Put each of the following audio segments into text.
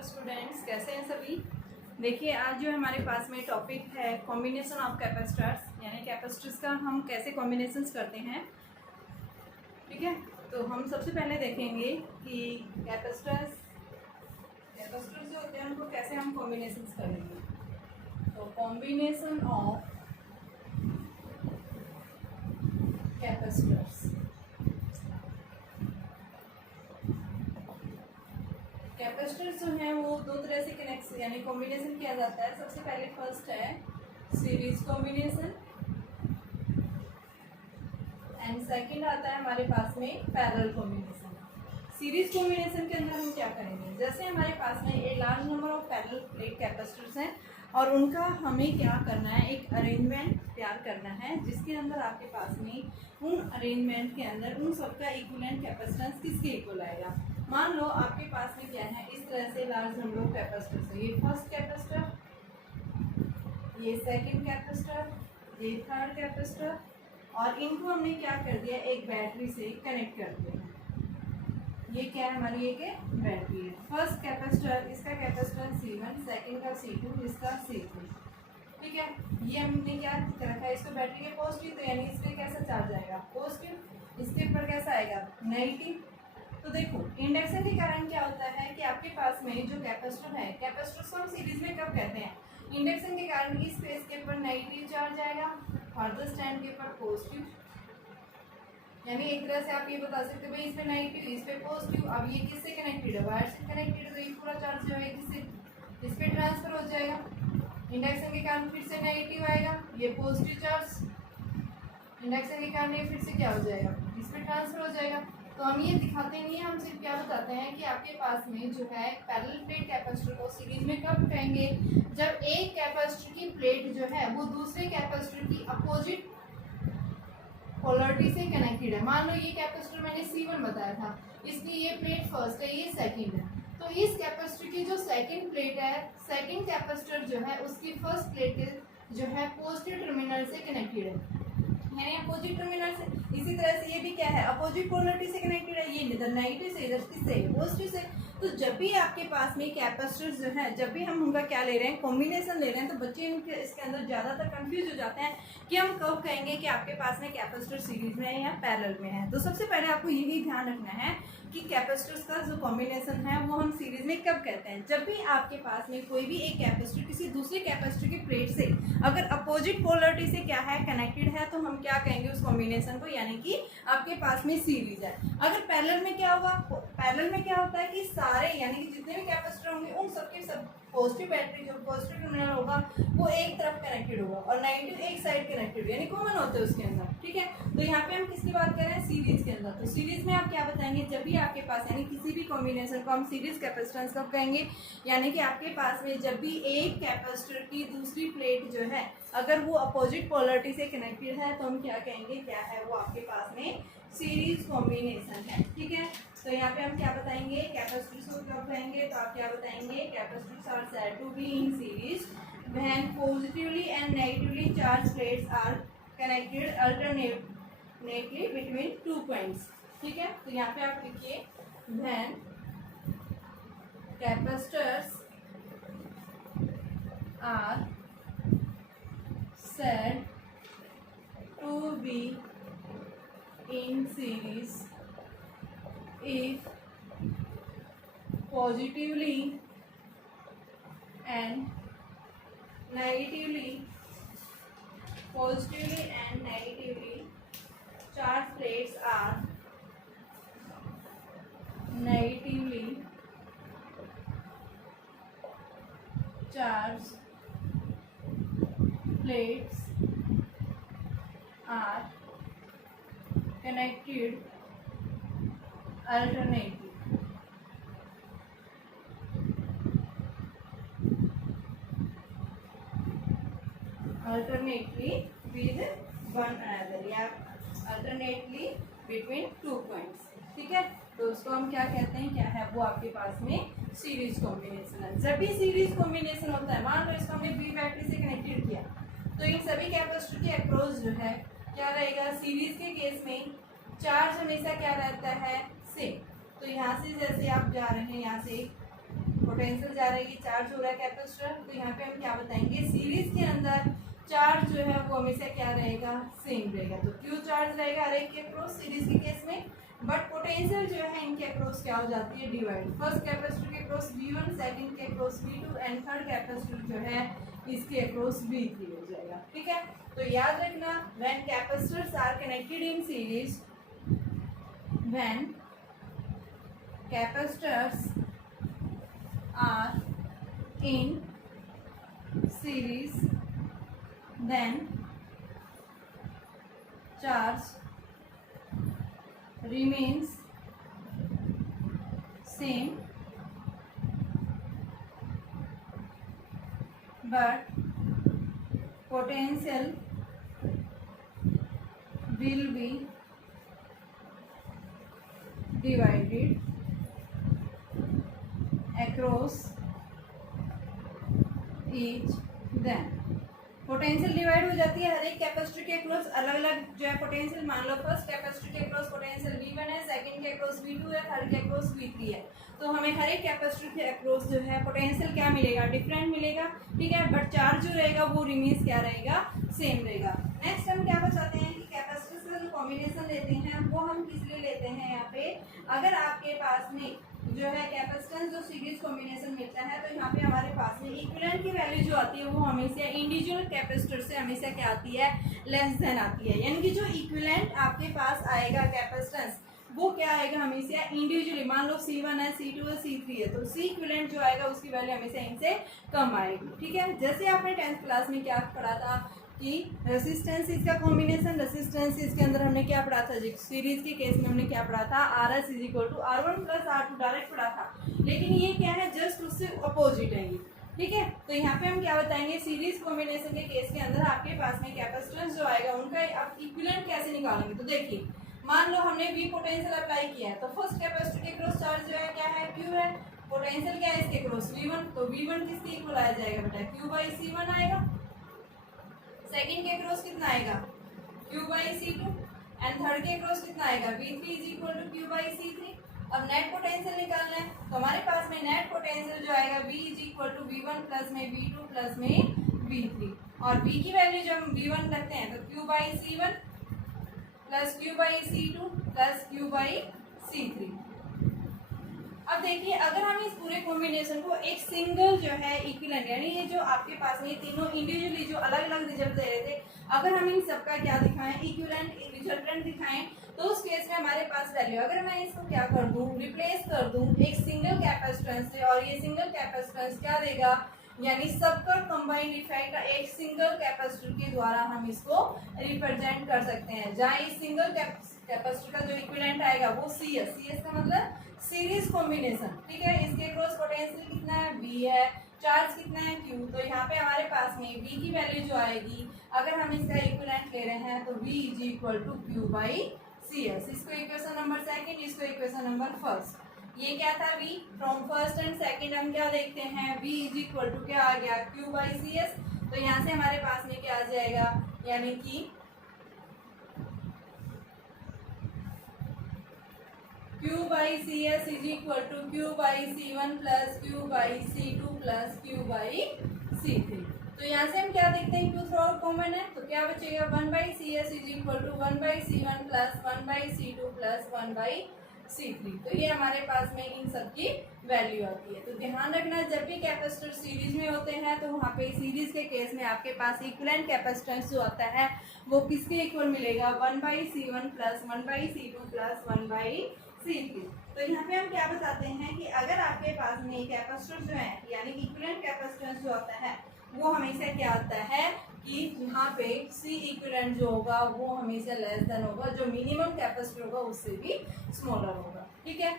Hello students, कैसे हैं सभी। देखिए, आज जो हमारे पास में टॉपिक है कॉम्बिनेशन ऑफ कैपेसिटर्स, यानी कैपेसिटर्स का हम कैसे कॉम्बिनेशंस करते हैं। ठीक है, तो हम सबसे पहले देखेंगे कि कैपेसिटर्स जो होते हैं उनको कैसे हम कॉम्बिनेशंस करेंगे। तो कॉम्बिनेशन ऑफ कैपेसिटर्स, कैपेसिटर्स जो हैं वो दो तरह से कनेक्ट यानी कॉम्बिनेशन किया जाता है। सबसे पहले फर्स्ट है सीरीज कॉम्बिनेशन एंड सेकंड आता है हमारे पास में पैरेलल कॉम्बिनेशन। सीरीज कॉम्बिनेशन के अंदर हम क्या करेंगे, जैसे हमारे पास में a large number of parallel plate capacitors हैं और उनका हमें क्या करना है, एक अरेंजमेंट तैयार करना है जिसके अंदर आपके पास में उन अरेंजमेंट के अंदर उन सबका इक्विवेलेंट कैपेसिटेंस किसके इक्वल आएगा। मान लो आपके पास में क्या है, इस तरह से लार्ज नंबर ऑफ कैपेसिटर्स है। ये फर्स्ट कैपेसिटर, ये सेकंड कैपेसिटर, ये थर्ड कैपेसिटर, और इनको हमने क्या कर दिया, एक बैटरी से कनेक्ट कर दिया। ये क्या है, हमारी एक बैटरी है। फर्स्ट कैपेसिटर, इसका कैपेसिटर C1, सेकंड का C2, इसका C3। ठीक है, ये हमने क्या रखा है, इसको बैटरी के पॉजिटिव, तो यानी इस पर कैसा चार्ज आएगा, पॉजिटिव। इसके ऊपर कैसा आएगा, नेगेटिव। तो देखो, इंडक्शन के कारण क्या होता है कि आपके पास में जो कैपेसिटर है, कैपेसिटर को हम सीरीज में कब कहते हैं, इंडक्शन के कारण इस फेस के ऊपर नेगेटिव चार्ज आएगा, फर्दर स्टैंड के ऊपर पॉजिटिव। यानी एक तरह से आप ये बता सकते हो भाई इस पे नेगेटिव, इस पे पॉजिटिव। अब ये किससे कनेक्टेड है, वायर से कनेक्टेड है, तो ये पूरा चार्ज जो है किससे, इस पे ट्रांसफर हो जाएगा। इंडक्शन के कारण फिर से नेगेटिव आएगा, ये पॉजिटिव चार्ज, इंडक्शन के कारण ये फिर से क्या हो जाएगा, इस पे ट्रांसफर हो जाएगा। तो हम ये दिखाते नहीं है, हम सिर्फ क्या बताते हैं कि आपके पास में जो है पैरेलल प्लेट कैपेसिटर को सीरीज में कब उठाएंगे, जब एक कैपेसिटर की प्लेट जो है वो दूसरे कैपेसिटर की अपोजिट पोलरिटी से कनेक्टेड है। मान लो ये कैपेसिटर मैंने C1 बताया था, इसकी ये प्लेट फर्स्ट है, ये सेकंड है। तो इस कैपेसिटर की जो सेकंड प्लेट है, सेकंड कैपेसिटर जो है उसकी फर्स्ट प्लेट जो है पॉजिटिव टर्मिनल से कनेक्टेड है, यानी अपोजिट टर्मिनल से। इसी तरह से ये भी क्या है, अपोजिट पोलरिटी से कनेक्टेड है, ये इधर नेगेटिव से, इधर किससे, पॉजिटिव से। तो जब भी आपके पास में कैपेसिटर्स जो है, जब भी हम उनका क्या ले रहे हैं, कॉम्बिनेशन ले रहे हैं, तो बच्चे इनके इसके अंदर ज़्यादातर कंफ्यूज हो जाते हैं कि हम कब कहेंगे कि आपके पास में कैपेसिटर सीरीज में है या पैरेलल में है। तो सबसे पहले आपको यही ध्यान रखना है कि कैपेसिटर्स का जो कॉम्बिनेशन है वो हम सीरीज में कब कहते हैं, जब भी आपके पास में कोई भी एक कैपेसिटर किसी दूसरे कैपेसिटर की प्लेट से अगर अपोजिट पोलरिटी से क्या है, कनेक्टेड है, तो हम क्या कहेंगे उस कॉम्बिनेशन को, यानी कि आपके पास में सीरीज है। अगर पैरेलल में क्या होगा, पैरेलल में क्या होता है कि सारे यानी कि जितने भी कैपेसिटर होंगे उन सबके सब पॉजिटिव बैटरी जो पॉजिटिव टर्मिनल होगा वो एक तरफ कनेक्टेड होगा और नेगेटिव एक साइड कनेक्टेड, यानी कॉमन होते हैं उसके अंदर। ठीक है, तो यहाँ पे हम किसकी बात कर रहे हैं, सीरीज के अंदर। तो सीरीज में आप क्या बताएंगे, जब भी आपके पास यानी किसी भी कॉम्बिनेशन को हम सीरीज कैपेसिटेंस कब कहेंगे, यानी कि आपके पास में जब भी एक कैपेसिटर की दूसरी प्लेट जो है अगर वो अपोजिट पोलरिटी से कनेक्टेड है तो हम क्या कहेंगे, क्या है वो आपके पास में सीरीज कॉम्बिनेशन है। ठीक है, तो यहाँ पे हम क्या बताएंगे, कैपेसिटर्स को कब कहेंगे, तो आप क्या बताएंगे, capacitors are said to be in series when positively and negatively charge plates are connected alternately between two points. ठीक है, तो यहाँ पे आप लिखिए when capacitors are said to be in series if positively and negatively charged plates are negatively charged plates are connected alternately with one another या alternately between two points। ठीक है, तो उसको हम क्या कहते हैं, क्या है वो आपके पास में सीरीज कॉम्बिनेशन है। जब भी सीरीज कॉम्बिनेशन होता है, मान लो इसको हमने बी बैटरी से कनेक्टेड किया, तो इन सभी कैपेसिटर के अक्रॉस जो है क्या रहेगा, सीरीज के केस में चार्ज हमेशा क्या रहता है, सेम। तो यहाँ से जैसे आप जा रहे हैं, यहाँ से पोटेंशियल जा रही है, चार्ज हो रहा है कैपेसिटर, तो यहाँ पे हम क्या बताएंगे, सीरीज के अंदर चार्ज जो है वो हमेशा क्या रहेगा, सेम रहेगा। तो क्यू चार्ज रहेगा हर एक के अक्रॉस सीरीज के केस में, बट पोटेंशियल जो है इनके अक्रॉस क्या हो जाती है, डिवाइड। फर्स्ट कैपेसिटर के अक्रॉस V1, सेकंड के across V2 and third capacitor जो है इसके अक्रॉस V3 हो जाएगा। ठीक है, तो याद रखना, when capacitors are connected in series, when capacitors are in series then charge remains same but potential will be divided across each them। Potential divide हो जाती है हर एक कैपेसिटर के अक्रॉस अलग अलग जो है पोटेंशियल। मान लो फर्स्ट कैपेसिटर के अक्रॉस पोटेंशियल V1 है, सेकंड के अक्रॉस V2 है, थर्ड के अक्रॉस V3 है, तो हमें हर एक कैपेसिटर के अक्रॉस जो है पोटेंशियल क्या मिलेगा, डिफरेंट मिलेगा। ठीक है, बट चार्ज जो रहेगा वो रिमेन्स क्या रहेगा, सेम रहेगा। नेक्स्ट हम क्या बताते हैं कि कैपेसिटर्स का जो कॉम्बिनेशन लेते हैं वो हम किस लिए लेते हैं, यहाँ पे अगर आपके पास में जो है कैपेसिटेंस जो सीरीज कॉम्बिनेशन मिलता है, तो यहाँ पे हमारे पास में इक्विवेलेंट की वैल्यू जो आती है वो हमेशा इंडिविजुअल कैपेसिटर से हमेशा क्या आती है, लेस देन आती है। यानी कि जो इक्विवेलेंट आपके पास आएगा कैपेसिटेंस वो क्या आएगा, हमेशा इंडिविजुअली। मान लो C1 है, C2 है, C3 है, तो C इक्विवेलेंट जो आएगा उसकी वैल्यू हमेशा इनसे कम आएगी। ठीक है, जैसे आपने 10th क्लास में क्या पढ़ा था कि रेसिस्टेंस इसका कॉम्बिनेशन, रेसिस्टेंस इसके अंदर हमने क्या पढ़ा था, सीरीज के केस में हमने क्या पढ़ा था, RS = R1 + R2 डायरेक्ट पढ़ा था, लेकिन ये क्या है, जस्ट उससे अपोजिट है ये। ठीक है, तो यहाँ पे हम क्या बताएंगे, सीरीज कॉम्बिनेशन के केस के अंदर आपके पास में कैपेसिटेंस जो आएगा उनका आप इक्विवेलेंट कैसे निकालेंगे। तो देखिए, मान लो हमने V पोटेंशियल अप्लाई किया है, तो फर्स्ट कैपेसिटर के क्रॉस चार्ज जो है क्या है, Q है। पोटेंशियल क्या है इसके क्रॉस, V1, तो V1 किसके इक्वल आ जाएगा बेटा, Q/C1 आएगा। सेकंड के क्रॉस कितना आएगा, Q/C2 एंड थर्ड के क्रॉस कितना आएगा, V3 = Q/C3। अब नेट पोटेंशियल निकालना है, तो हमारे पास में नेट पोटेंशियल जो आएगा V = V1 + में V2 + में V3, और V की वैल्यू जब हम V1 रखते हैं तो Q/C1 + Q/C2 + Q/C3। अब देखिए, अगर हम इस पूरे कॉम्बिनेशन को एक सिंगल जो है इक्विवेलेंट, यानी ये जो आपके पास में तीनों इंडिविजुअली जो अलग अलग रिजल्ट दे रहे थे, अगर हम इन सबका क्या दिखाएं, इक्विवेलेंट रिजल्टेंट दिखाएं, तो उस केस में हमारे पास वैल्यू, अगर मैं इसको क्या कर दूं, रिप्लेस कर दूं एक सिंगल कैपेसिटेंस से, और ये सिंगल कैपेसिटेंस क्या देगा, यानी सबका कंबाइंड इफेक्ट एक सिंगल कैपेसिटर के द्वारा हम इसको रिप्रेजेंट कर सकते हैं, जहाँ इस सिंगल कैपेसिटर का जो इक्विवेलेंट आएगा वो CS का मतलब सीरीज कॉम्बिनेशन। ठीक है, इसके क्रॉस पोटेंशियल कितना है, V है, चार्ज कितना है, Q। तो यहाँ पे हमारे पास में V की वैल्यू जो आएगी, अगर हम इसका इक्विवेलेंट ले रहे हैं तो V = Q/CS। इसको इक्वेशन नंबर सेकंड, इसको इक्वेशन नंबर फर्स्ट। ये क्या था, V from first and second हम क्या देखते हैं, V = क्या आ गया, Q/CS। तो यहाँ से हमारे पास में क्या आ जाएगा, यानी कि Q/CS = Q/C1 + Q/C2 + Q/C3। तो यहाँ से हम क्या देखते हैं, Q थ्रू कॉमन है, तो क्या बचेगा, 1/CS = 1/C1 + 1/C2 + 1/C3। तो ये हमारे पास में इन सब की वैल्यू आती है। तो ध्यान रखना, जब भी कैपेसिटर सीरीज में होते हैं तो वहाँ पे सीरीज के केस में आपके पास इक्विवेलेंट कैपेसिटेंस जो आता है वो किसके इक्वल मिलेगा, 1/C1 + 1/C2 + 1/C3। तो यहाँ पे हम क्या बताते हैं कि अगर आपके पास में कैपेसिटर जो है, यानी इक्विवेलेंट कैपेसिटेंस जो आता है वो हमेशा क्या आता है कि यहाँ पे C इक्विवेलेंट जो होगा वो हमेशा लेस देन होगा, जो मिनिमम कैपेसिटर होगा उससे भी स्मॉलर होगा। ठीक है,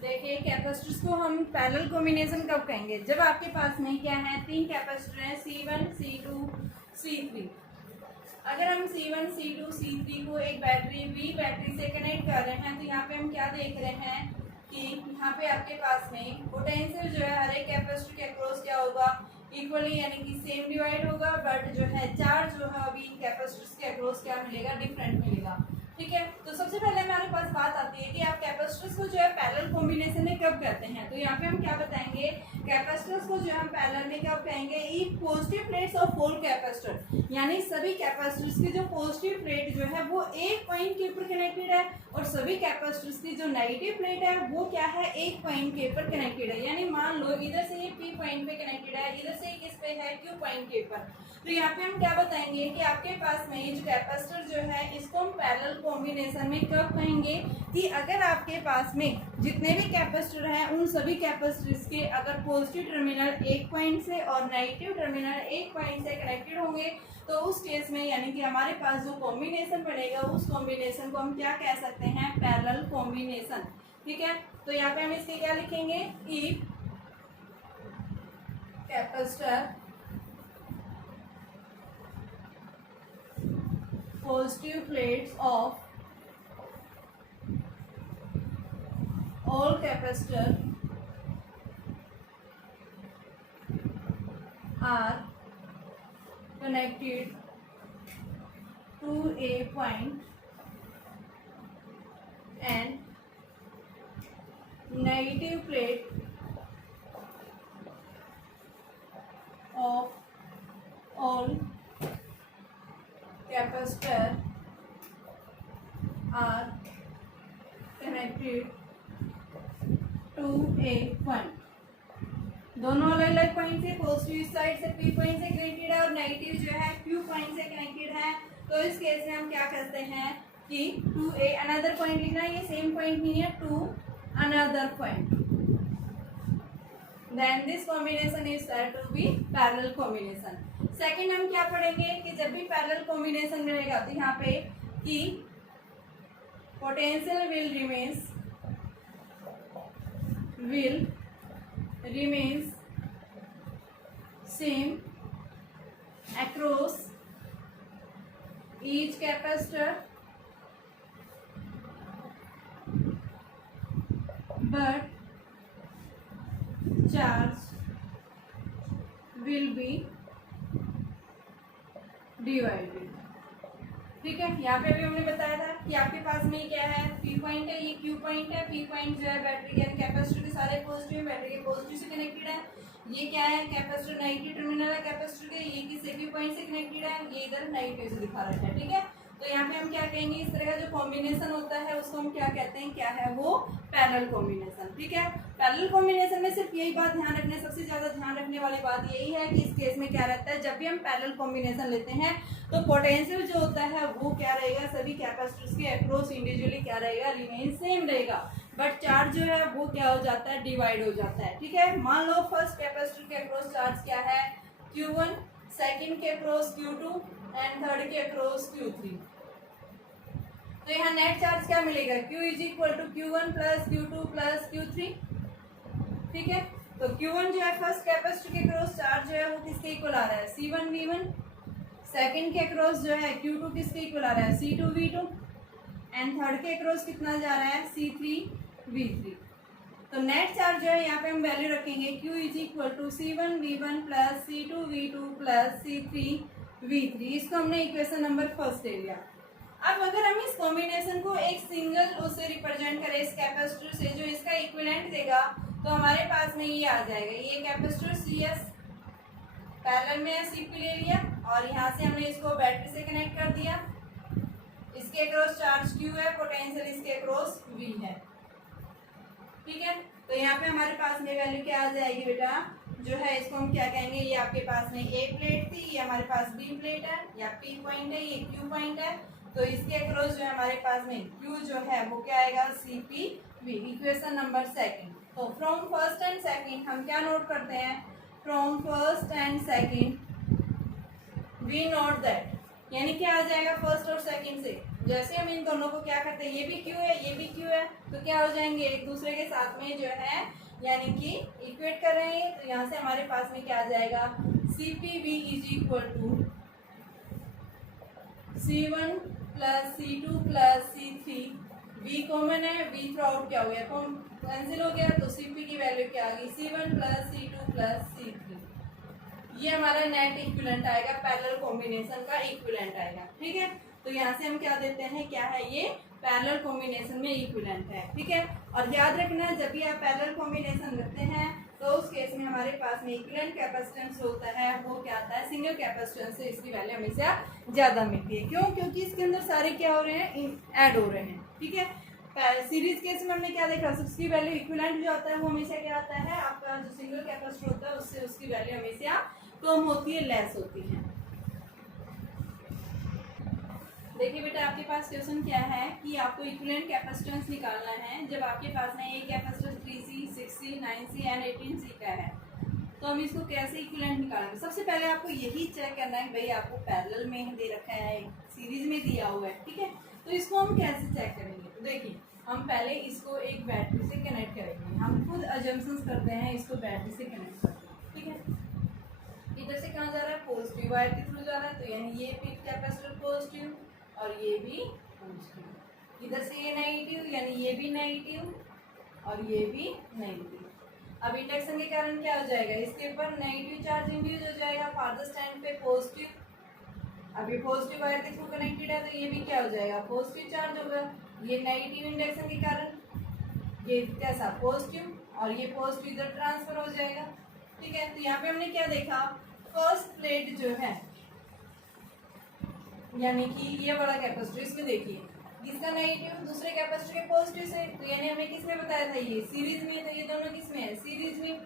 देखिए कैपेसिटर्स को हम पैरेलल कॉम्बिनेशन कब कहेंगे, जब आपके पास में क्या है, तीन कैपेसिटर हैं, C1, C2, C3। अगर हम C1, C2, C3 को एक बैटरी V बैटरी से कनेक्ट कर रहे हैं, तो यहाँ पे हम क्या देख रहे हैं कि यहाँ पे आपके पास में पोटेंशियल जो है हर एक कैपेसिटर के अक्रॉस क्या होगा, इक्वली यानी कि सेम डिवाइड होगा, बट जो है चार्ज जो है अभी इन कैपेसिटर्स के अक्रॉस क्या मिलेगा, डिफरेंट मिलेगा। ठीक है, तो सबसे पहले हमारे पास बात पैरेलल कॉम्बिनेशन में कब करते हैं, तो यहाँ पे हम क्या बताएंगे, कैपेसिटर्स को जो हम पैरेलल में कब कहेंगे, if positive plates of whole capacitor, यानी सभी कैपेसिटर्स की जो पॉजिटिव प्लेट जो है वो एक पॉइंट के ऊपर कनेक्टेड है और सभी कैपेसिटर्स की जो नेगेटिव प्लेट है वो क्या है, एक पॉइंट के ऊपर कनेक्टेड है। यानी मान लो इधर से ये P पॉइंट पे कनेक्टेड है, इधर से किस पे है, Q पॉइंट के ऊपर। तो यहाँ पे हम क्या बताएंगे कि आपके पास में ये जो कैपेसिटर जो है इसको हम पैरेलल कॉम्बिनेशन में कब कहेंगे, कि अगर आपके पास में जितने भी कैपेसिटर हैं उन सभी कैपेसिटर्स के अगर पॉजिटिव टर्मिनल एक पॉइंट से और नेगेटिव टर्मिनल एक पॉइंट से कनेक्टेड होंगे तो उस केस में यानी कि हमारे पास जो कॉम्बिनेशन बनेगा उस कॉम्बिनेशन को हम क्या कह सकते हैं, पैरेलल कॉम्बिनेशन। ठीक है, तो यहाँ पे हम इसके क्या लिखेंगे, if capacitor positive plates of all capacitor are connected to a point and negative plate of all capacitor are connected to a point, दोनों अलग अलग पॉइंट से, पॉजिटिव इस साइड से P पॉइंट से कनेक्टेड है और नेगेटिव जो है Q पॉइंट से कनेक्टेड है। तो इस केस में हम क्या करते हैं कि टू ए अनदर पॉइंट लिखना है, ये सेम पॉइंट नहीं है, to another point, then this combination is said to be parallel combination. Second हम क्या पढ़ेंगे कि जब भी पैरेलल कॉम्बिनेशन रहेगा तो यहाँ पे कि potential will remains same across each capacitor but charge will be divided। ठीक है, यहाँ पे भी हमने बताया था कि आपके पास में क्या है, P पॉइंट है, ये Q पॉइंट है। P पॉइंट जो है बैटरी यानी कैपेसिटर के सारे पॉजिटिव, बैटरी के पॉजिटिव से कनेक्टेड है। ये क्या है, कैपेसिटर नेगेटिव टर्मिनल है कैपेसिटर के, ये किसी Q पॉइंट से कनेक्टेड है, ये इधर नेगेटिव से दिखा रखा है। ठीक है, तो यहाँ पे हम क्या कहेंगे, इस तरह का जो कॉम्बिनेशन होता है उसको हम क्या कहते हैं, क्या है वो, पैरेलल कॉम्बिनेशन। ठीक है, पैरेलल कॉम्बिनेशन में सिर्फ यही बात ध्यान रखने, सबसे ज्यादा ध्यान रखने वाली बात यही है कि इस केस में क्या रहता है, जब भी हम पैरेलल कॉम्बिनेशन लेते हैं तो पोटेंशियल जो होता है वो क्या रहेगा, सभी कैपेसिटर्स के अक्रॉस इंडिविजुअली क्या रहेगा, रिमेन सेम रहेगा, बट चार्ज जो है वो क्या हो जाता है, डिवाइड हो जाता है। ठीक है, मान लो फर्स्ट कैपेसिटर के अक्रॉस चार्ज क्या है, Q1, सेकंड के अक्रॉस Q2 एंड थर्ड के अक्रॉस Q3। तो यहाँ नेट चार्ज क्या मिलेगा, Q is equal to Q1 plus Q2 plus Q3। ठीक है, तो Q1 जो है फर्स्ट कैपेसिटर के अक्रॉस चार्ज जो है वो किसके इक्वल आ रहा है, C1 V1। सेकंड के अक्रॉस जो है Q2 किसके इक्वल आ रहा है, C2 V2 एंड थर्ड के अक्रॉस कितना जा रहा है, C3 V3। तो नेट चार्ज जो है यहाँ पे हम वैल्यू रखेंगे Q is equal to C1 V1 plus C2 V2 plus C3 V3। इसको हमने इक्वेशन नंबर फर्स्ट ले लिया। अब अगर हम इस कॉम्बिनेशन को एक सिंगल उससे रिप्रेजेंट करें इस कैपेसिटर से जो इसका इक्विवेलेंट देगा तो हमारे पास में ये आ जाएगा, ये कैपेसिटर CS पैरेलल में है, CP ले लिया और यहाँ से हमने इसको बैटरी से कनेक्ट कर दिया, इसके अक्रॉस चार्ज Q है, पोटेंशियल इसके अक्रॉस V है। ठीक है, तो यहाँ पे हमारे पास में वैल्यू क्या आ जाएगी बेटा, जो है इसको हम क्या कहेंगे, ये आपके पास में A प्लेट थी, ये हमारे पास B प्लेट है, या P पॉइंट है, ये Q पॉइंट है, तो इसके अक्रॉस जो है हमारे पास में Q जो है वो क्या आएगा, CPV। Equation number second. तो फ्रॉम फर्स्ट एंड सेकंड हम क्या नोट करते हैं, from first and second we note that, यानी क्या आ जाएगा फर्स्ट और सेकंड से, जैसे हम इन दोनों को क्या करते हैं, ये भी Q है, ये भी Q है, तो क्या हो जाएंगे, एक दूसरे के साथ में जो है यानी कि इक्वेट कर रहे हैं। तो यहाँ से हमारे पास में क्या आ जाएगा, CPV is equal to C1 plus C2 plus C3, V common है, V थ्रू आउट क्या हो गया, कैंसिल हो गया, तो CP की वैल्यू क्या आ गई, C1 plus C2 plus C3। ये हमारा नेट इक्विवेलेंट आएगा, पैरेलल कॉम्बिनेशन का इक्विवेलेंट आएगा। ठीक है, तो यहाँ से हम क्या देते हैं, क्या है ये पैरेलल कॉम्बिनेशन में इक्विवेलेंट है, ठीक है। और याद रखना जब भी आप पैरेलल कॉम्बिनेशन रखते हैं तो उस केस में हमारे पास में इक्विवेलेंट कैपेसिटेंस होता है वो क्या आता है, सिंगल कैपेसिटेंस से इसकी वैल्यू हमेशा ज़्यादा मिलती है। क्यों? क्योंकि इसके अंदर सारे क्या हो रहे हैं, ऐड हो रहे हैं, ठीक है। सीरीज केस में हमने क्या देखा, उसकी वैल्यू इक्विवेलेंट जो आता है वो हमेशा क्या आता है, आपका जो सिंगल कैपेसिटर होता है उससे उसकी वैल्यू हमेशा कम होती है, लेस होती है। देखिए बेटा आपके पास क्वेश्चन क्या है कि आपको इक्विवेलेंट कैपेसिटेंस निकालना है जब आपके पास में एक capacitor 3C, 6C, 9C and 18C का है। तो हम इसको कैसे इक्विवेलेंट निकालेंगे? सबसे पहले आपको यही चेक करना है भाई आपको पैरेलल में दे रखा है, सीरीज में दिया हुआ है, ठीक है। तो इसको हम कैसे चेक करेंगे? तो देखिए हम पहले इसको एक बैटरी से कनेक्ट करेंगे। हम खुद अजम्पशंस करते हैं इसको बैटरी से कनेक्ट करते हैं, ठीक है। इधर से कहाँ जा रहा है, पॉजिटिव वायर के थ्रू जा रहा है, तो यानी ये कैपेसिटर पॉजिटिव और ये भी पॉजिटिव। इधर से ये नेगेटिव यानी ये भी नेगेटिव और ये भी नेगेटिव। अब इंडक्शन के कारण क्या हो जाएगा, इसके ऊपर नेगेटिव चार्ज इंड्यूस हो जाएगा, फारदर स्टैंड पे पॉजिटिव। अभी पॉजिटिव वायर के थ्रू कनेक्टेड है तो ये भी क्या हो जाएगा, पॉजिटिव चार्ज होगा। ये नेगेटिव इंडक्शन के कारण ये कैसा, पॉजिटिव, और ये पॉजिटिव इधर ट्रांसफर हो जाएगा, ठीक है। तो यहाँ पे हमने क्या देखा, फर्स्ट प्लेट जो है यानी कि ये वाला कैपेसिटर, इसमें देखिए इसका नेगेटिव दूसरे कैपेसिटर के पॉजिटिव से, तो यानी हमें किसमें बताया था, ये सीरीज में, तो ये दोनों किसमें है, सीरीज में।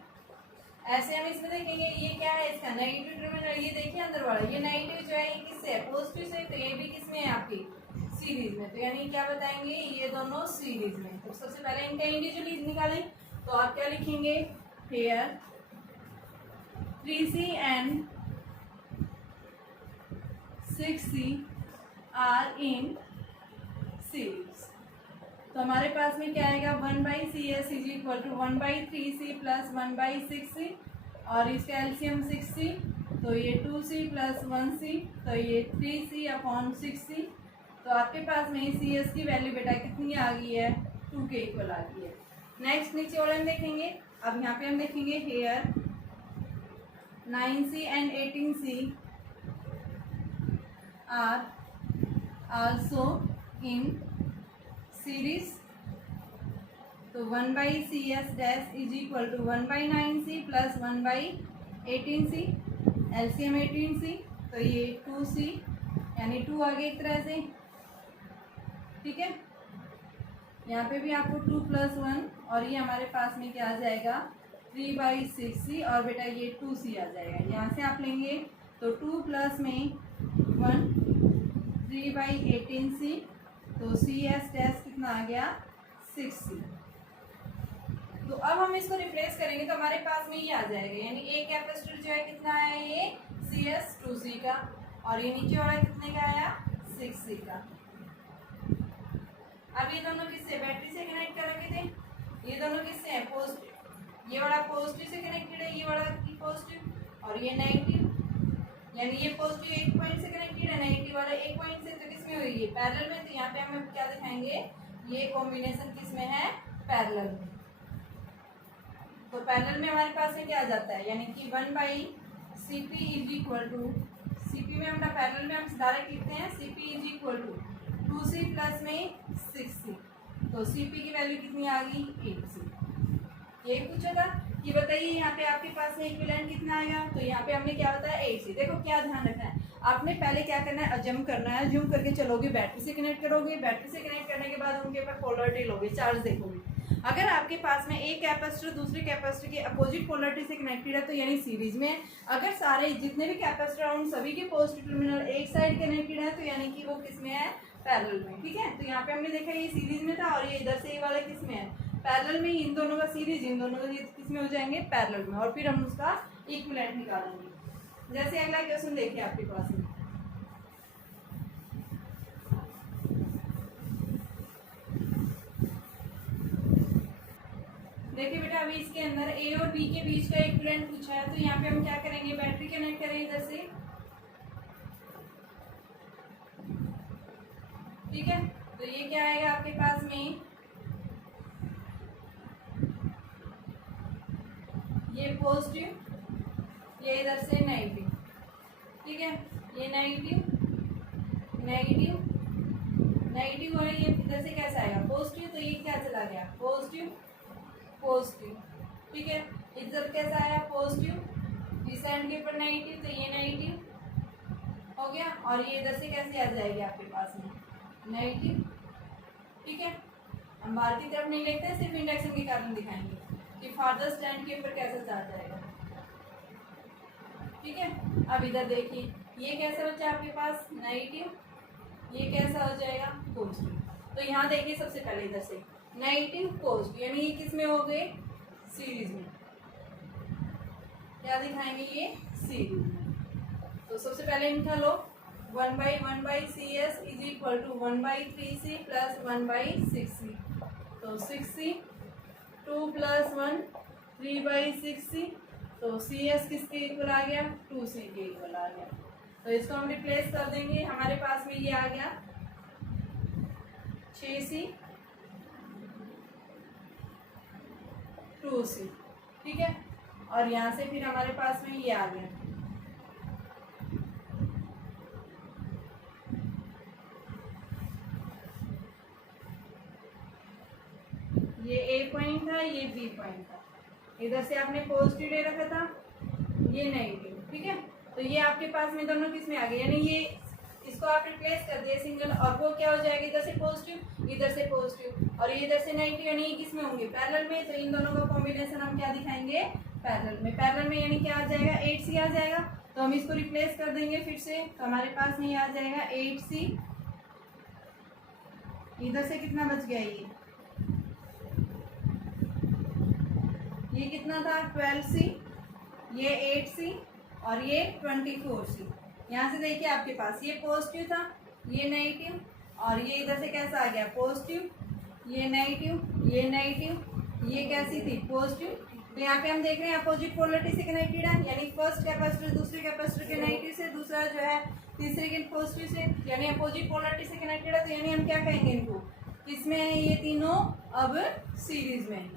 ऐसे हम इसमें देखेंगे ये क्या है, इसका नेगेटिव टर्मिनल, ये देखिए अंदर वाला ये नेगेटिव जो है ये किससे है, पॉजिटिव से, तो ये भी किसमें है आपकी सीरीज में। तो यानी क्या बताएंगे, ये दोनों सीरीज में। तो सबसे पहले इनका इंडिविजुअली निकालें, तो आप क्या लिखेंगे, here 3C and 6C are in series. तो हमारे पास में क्या आएगा, 1/CS is equal to 1/3C plus 1/6C, और इसका एलसीएम 6C, तो ये 2C प्लस 1C, तो ये 3C अपॉन 6C। तो आपके पास में CS की वैल्यू बेटा कितनी आ गई है, 2 के इक्वल आ गई है। नेक्स्ट नीचे वाला हम देखेंगे। अब यहाँ पे हम देखेंगे here 9C and 18C are also in series. तो 1/CS dash is equal to 1/9C plus 1/18C, LCM 18C, तो ये 2C यानी 2 आ गया एक तरह से, ठीक है। यहाँ पे भी आपको 2 + 1 और ये हमारे पास में क्या आ जाएगा 3/6C, और बेटा ये 2C आ जाएगा। यहाँ से आप लेंगे तो 2 प्लस में 1 3/18C, तो CS डैश कितना आ गया 6C। तो अब हम इसको रिप्लेस करेंगे तो हमारे पास में ये आ जाएगा, यानी एक कैपेसिटर जो है कितना है, ये CS 2C का, और ये नीचे वाला कितने का आया 6C का। अब ये दोनों किससे, बैटरी से कनेक्ट कर रखे थे, ये दोनों किससे हैं, पॉजिटिव। ये वाला पॉजिटिव से कनेक्टेड है, ये वाला पॉजिटिव, और ये नेगेटिव, यानी ये पॉजिटिव एक पॉइंट से कनेक्टेड है, नेगेटिव वाला एक पॉइंट से, तो किसमें हुई है, पैरेलल में। तो यहाँ पे हम क्या दिखाएंगे, ये कॉम्बिनेशन किसमें है, पैरेलल में। तो पैरेलल में हमारे पास में क्या आ जाता है, यानी कि 1/CP is equal to, CP में हम पैरेलल में हम डायरेक्ट लिखते हैं, CP is equal to 2C plus में 6C। तो CP की वैल्यू कितनी आ गई 8C। ये पूछा था कि बताइए यहाँ पे आपके पास में इक्विवेलेंट कितना आएगा, तो यहाँ पे हमने क्या बताया 8C। देखो क्या ध्यान रखना है, आपने पहले क्या करना है, अजम करना है, अज्यूम करके चलोगे, बैटरी से कनेक्ट करोगे, बैटरी से कनेक्ट करने के बाद उनके ऊपर पोलरिटी लोगे, चार्ज देखोगे। अगर आपके पास में एक कैपेसिटर दूसरे कैपेसिटर के अपोजिट पोलरिटी से कनेक्टेड है तो यानी सीरीज में। अगर सारे जितने भी कैपेसिटर हैं उन सभी के पॉजिटिव टर्मिनल एक साइड कनेक्टेड है तो यानी कि वो किसमें है, पैरेलल में, ठीक है। तो यहाँ पे हमने देखा ये सीरीज में था, और ये इधर से ये वाला किसमें है, पैरेलल में। इन दोनों का सीरीज, इन दोनों का किसमें हो जाएंगे, पैरेलल में, और फिर हम उसका इक्विवेलेंट निकालेंगे। जैसे अगला क्वेश्चन देखिए आपके पास में, देखिए बेटा अभी इसके अंदर ए और बी के बीच का इक्विवेलेंट पूछा है, तो यहाँ पे हम क्या करेंगे, बैटरी कनेक्ट करें इधर से, ठीक है। तो ये क्या आएगा आपके पास में, ये पॉजिटिव, ये इधर से नेगेटिव, ठीक है। ये नेगेटिव नेगेटिव नेगेटिव है, ये इधर से कैसा आएगा पॉजिटिव, तो ये क्या चला गया पॉजिटिव पॉजिटिव, ठीक है। इधर कैसा आया पॉजिटिव, इस साइड के ऊपर नेगेटिव, तो ये नेगेटिव हो गया, और ये इधर से कैसे आ जाएगी आपके पास में नेगेटिव, ठीक है। हम बाहर की तरफ नहीं लिखते, सिर्फ इंडक्शन के कारण दिखाएंगे कि फादर स्टैंड के ऊपर कैसे चार्ज आएगा, ठीक है। अब इधर देखिए ये कैसा बचा आपके पास नेगेटिव, ये कैसा हो जाएगा पॉजिटिव। तो यहाँ देखिए सबसे पहले इधर से नेगेटिव पॉजिटिव, यानी ये किस में हो गए सीरीज में, क्या दिखाएंगे ये सीरीज में। तो सबसे पहले इनका लो 1/1/CS is equal to 1/3C plus 1/6C, तो 6C 2 + 1 3/6C, तो CS किसके इक्वल आ गया 2C के इक्वल आ गया। तो इसको हम रिप्लेस कर देंगे, हमारे पास में ये आ गया 6C 2C, ठीक है। और यहाँ से फिर हमारे पास में ये आ गया ये A पॉइंट था, ये B पॉइंट था, इधर से आपने पॉजिटिव ले रखा था, ये नेगेटिव, ठीक है। तो ये आपके पास में दोनों किस में आ गए, यानी ये इसको आप रिप्लेस कर दिए सिंगल, और वो क्या हो जाएगा इधर से पॉजिटिव इधर से पॉजिटिव, और ये इधर से नेगेटिव, यानी ये किस में होंगे पैरेलल में। तो इन दोनों का कॉम्बिनेशन हम क्या दिखाएंगे पैरेलल में, पैरेलल में यानी क्या आ जाएगा 8C आ जाएगा। तो हम इसको रिप्लेस कर देंगे फिर से, तो हमारे पास में ये आ जाएगा 8C, इधर से कितना बच गया ये कितना था 12C, ये 8C और ये 24C। यहाँ से देखिए आपके पास ये पॉजिटिव था, ये नेगेटिव, और ये इधर से कैसा आ गया पॉजिटिव, ये नेगेटिव, ये नेगेटिव, ये कैसी थी पॉजिटिव। तो यहाँ पे हम देख रहे हैं अपोजिट पोलरिटी से कनेक्टेड है, यानी फर्स्ट कैपेसिटर दूसरे कैपेसिटर के नेगेटिव से, दूसरा जो है तीसरे के पॉजिटिव से, यानी अपोजिट पोलरिटी से कनेक्टेड है। तो यानी हम क्या कहेंगे इनको, किसमें है ये तीनों अब सीरीज में है।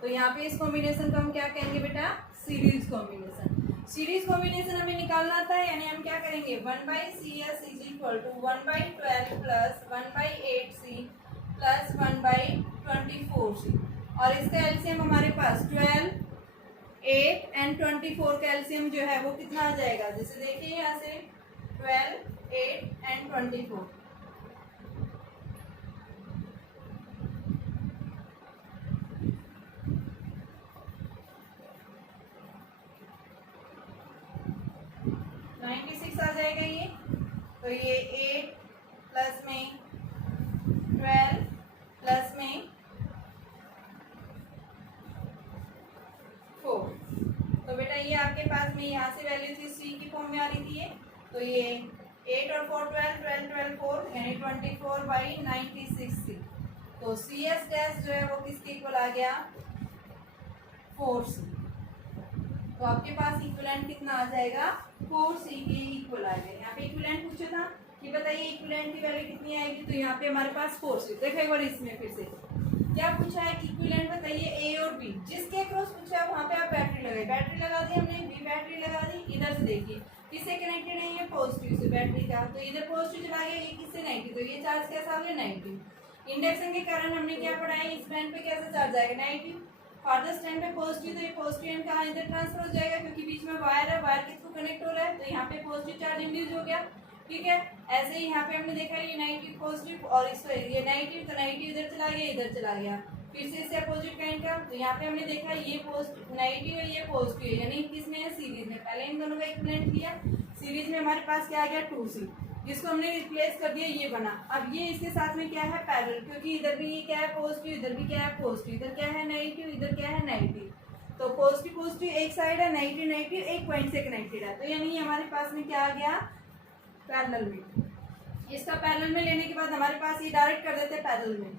तो यहाँ पे इस कॉम्बिनेशन को हम क्या कहेंगे बेटा सीरीज कॉम्बिनेशन। सीरीज कॉम्बिनेशन हमें निकालना था, यानी हम क्या करेंगे 1/CS is equal to 1/12 plus 1/8C plus 1/24C, और इसका एलसीएम हमारे पास 12, 8 एंड 24 का एलसीएम जो है वो कितना आ जाएगा, जैसे देखिए यहाँ से 12, 8 एंड 24। 96 आ जाएगा ये। तो ये 8 प्लस में 12 प्लस में 4, तो बेटा ये आपके पास में यहाँ से वैल्यू थी C की फॉर्म में आ रही थी ये। तो ये 8 और 4 12, 12 12 4 यानी 24/96C। तो CS डैश जो है वो किसके इक्वल आ गया 4C। तो आपके पास इक्विवेलेंट कितना आ जाएगा 4C के इक्वल आ जाएगा। यहाँ पे इक्विवेलेंट पूछा था कि बताइए इक्विवेलेंट की वैल्यू कितनी आएगी, तो यहाँ पे हमारे पास 4C। देखो एक बार इसमें फिर से क्या पूछा है कि इक्विवेलेंट बताइए A और B, जिसके क्रॉस पूछा है वहाँ पे आप बैटरी लगाए, बैटरी लगा दी हमने, B बैटरी लगा दी। इधर से देखिए किससे कनेक्टेड है ये पॉजिटिव से बैटरी का, तो इधर पॉजिटिव चला गया, ये किससे नेगेटिव, तो ये चार्ज कैसा हो गया नेगेटिव। इंडक्शन के कारण हमने क्या पढ़ा है इस बैंड पे कैसे चार्ज आएगा नेगेटिव, फादर स्टैंड पे पॉजिटिव, तो ये पॉजिटिव एंड कहाँ इधर ट्रांसफर हो जाएगा क्योंकि बीच में वायर है, वायर के थ्रू कनेक्ट हो रहा है, तो यहाँ पे पॉजिटिव चार्ज इंड्यूस हो गया। ठीक है, ऐसे ही यहाँ पे हमने देखा ये नेगेटिव पॉजिटिव और इसको ये नेगेटिव, तो नेगेटिव इधर चला गया इधर चला गया, फिर से इससे अपोजिट काइंड का। तो यहाँ पे हमने देखा ये पॉजिटिव नेगेटिव है ये पॉजिटिव है, यानी किसमें है सीरीज में। पहले इन दोनों का इक्विवेलेंट किया, सीरीज में हमारे पास क्या आ गया 2C, जिसको हमने रिप्लेस कर दिया ये बना। अब ये इसके साथ में क्या है पैरेलल, क्योंकि इधर भी ये क्या है पॉजिटिव, इधर भी क्या है पॉजिटिव, इधर क्या है नेगेटिव, इधर क्या है नेगेटिव। तो पॉजिटिव पॉजिटिव एक साइड है, नेगेटिव नेगेटिव एक पॉइंट से कनेक्टेड है, तो यानी हमारे पास में क्या आ गया पैरेलल में। इसका पैरेलल में लेने के बाद हमारे पास ये डायरेक्ट कर देते हैं पैरेलल में।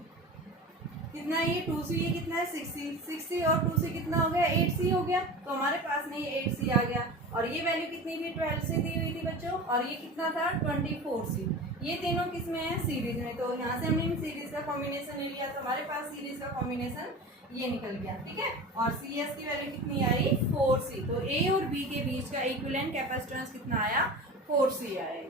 कितना है ये 2C, ये कितना है 6C, 6C और 2C कितना हो गया 8C हो गया। तो हमारे पास में ये 8C आ गया, और ये वैल्यू कितनी थी 12C दी हुई थी बच्चों, और ये कितना था 24C। ये तीनों किस में है सीरीज में। तो यहाँ से हमने सीरीज का कॉम्बिनेशन ले लिया, तो हमारे पास सीरीज का कॉम्बिनेशन ये निकल गया। ठीक है, और CS की वैल्यू कितनी आई 4C। तो A और B के बीच का इक्विवेलेंट कैपेसिटेंस कितना आया 4C आया।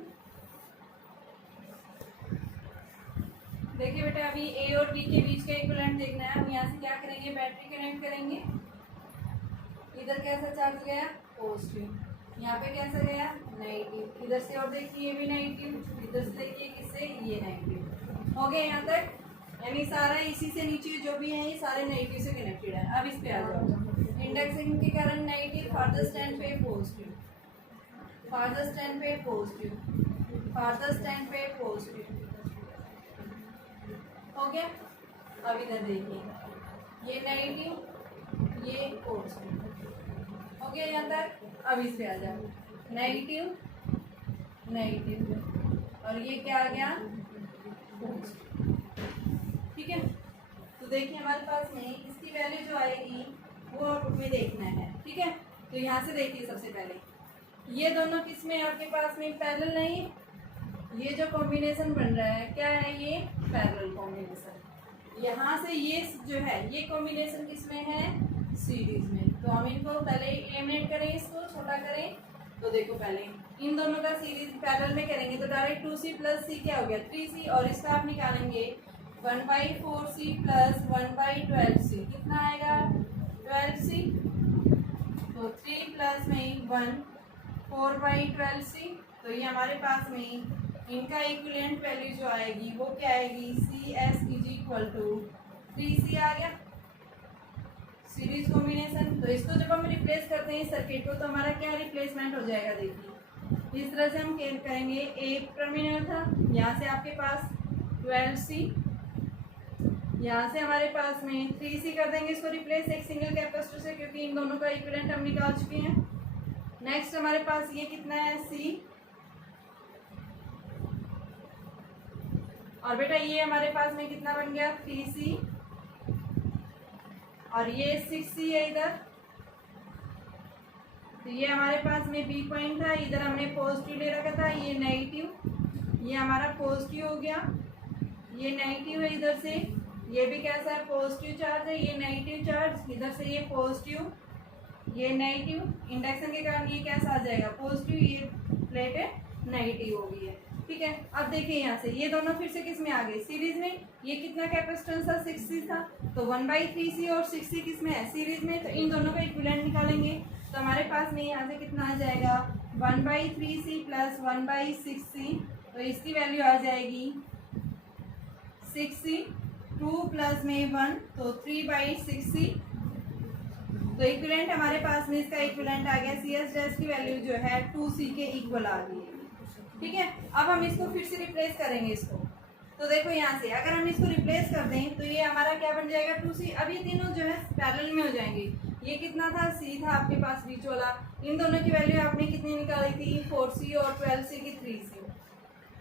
देखिए बेटा अभी ए और बी के बीच का इक्विवेलेंट देखना है। हम यहाँ से क्या करेंगे, बैटरी कनेक्ट करेंगे। इधर कैसा चार्ज गया, पॉजिटिव। यहाँ पे कैसा गया, नेगेटिव। इधर से और देखिए ये भी नेगेटिव, इधर से देखिए किससे, ये नेगेटिव। हो गया यहाँ तक, यानी सारा इसी से नीचे जो भी है ये सारे नेगेटिव से कनेक्टेड है। अब इस पे आ जाओ। इंडक्शन के कारण नेगेटिव, फार्दर स्टैंड पे पॉजिटिव, फार्दर स्टैंड पे पॉजिटिव, फार्दर स्टैंड पे पॉजिटिव। हो गया। अब इधर देखिए ये नेगेटिव, ये पॉजिटिव। हो गया यहाँ तक। अब इस पे आ जाओ, नेगेटिव नेगेटिव और ये क्या आ गया, पॉजिटिव। ठीक है, तो देखिए हमारे पास में इसकी वैल्यू जो आएगी वो आउटपुट में देखना है। ठीक है, तो यहाँ से देखिए सबसे पहले ये दोनों किस में आपके पास में पैरेलल नहीं, ये जो कॉम्बिनेशन बन रहा है क्या है, ये पैरेलल कॉम्बिनेशन। यहाँ से ये जो है ये कॉम्बिनेशन किस में है, सीरीज में। तो हम इनको पहले एलिमिनेट करें, इसको छोटा करें। तो देखो पहले इन दोनों का सीरीज पैरेलल में करेंगे तो डायरेक्ट 2c प्लस सी क्या हो गया, 3c। और इसका आप निकालेंगे 1/4c प्लस 1/12c, कितना आएगा 12c। तो 3 प्लस में 1 4/12c। तो ये हमारे पास में इनका इक्विवेलेंट वैल्यू जो आएगी वो क्या आएगी, CS is equal to 3c आ गया, सीरीज कॉम्बिनेशन। तो इसको जब हम रिप्लेस करते हैं इस सर्किट को तो हमारा क्या रिप्लेसमेंट हो जाएगा, देखिए इस तरह से हम करेंगे। एक टर्मिनल था, यहाँ से आपके पास 12c, यहाँ से हमारे पास में 3c कर देंगे इसको रिप्लेस एक सिंगल कैपेसिटर से, क्योंकि इन दोनों का इक्विवेलेंट हम निकाल चुके हैं। नेक्स्ट हमारे पास ये कितना है, c। और बेटा ये हमारे पास में कितना बन गया, 3c। और ये 6c है इधर। तो ये हमारे पास में बी पॉइंट था, इधर हमने पॉजिटिव ले रखा था, ये नेगेटिव, ये हमारा पॉजिटिव हो गया, ये नेगेटिव है इधर से, ये भी कैसा है, पॉजिटिव चार्ज है, ये नेगेटिव चार्ज, इधर से ये पॉजिटिव, ये नेगेटिव। इंडक्शन के कारण ये कैसा आ जाएगा, पॉजिटिव, ये प्लेट है नेगेटिव हो गई है। ठीक है, अब देखिए यहाँ से ये दोनों फिर से किस में आ गए, सीरीज में। ये कितना कैपेसिटेंस था, 6c था। तो 1/3c और 6c किस में है, सीरीज में। तो इन दोनों का इक्विवेलेंट निकालेंगे तो हमारे पास में यहाँ से कितना आ जाएगा, 1/3c प्लस 1/6c। तो इसकी वैल्यू आ जाएगी 6c, 2 प्लस में 1 तो 3/6c। तो इक्विवेलेंट हमारे पास में इसका इक्विवेलेंट आ गया, CS डैश की वैल्यू जो है 2c के इक्वल आ गई है। ठीक है, अब हम इसको फिर से रिप्लेस करेंगे इसको। तो देखो यहाँ से अगर हम इसको रिप्लेस कर दें तो ये हमारा क्या बन जाएगा, 2c। अब ये तीनों जो है पैरेलल में हो जाएंगे। ये कितना था, c था आपके पास बीच वाला। इन दोनों की वैल्यू आपने कितनी निकाली थी, 4c और 12c की 3c।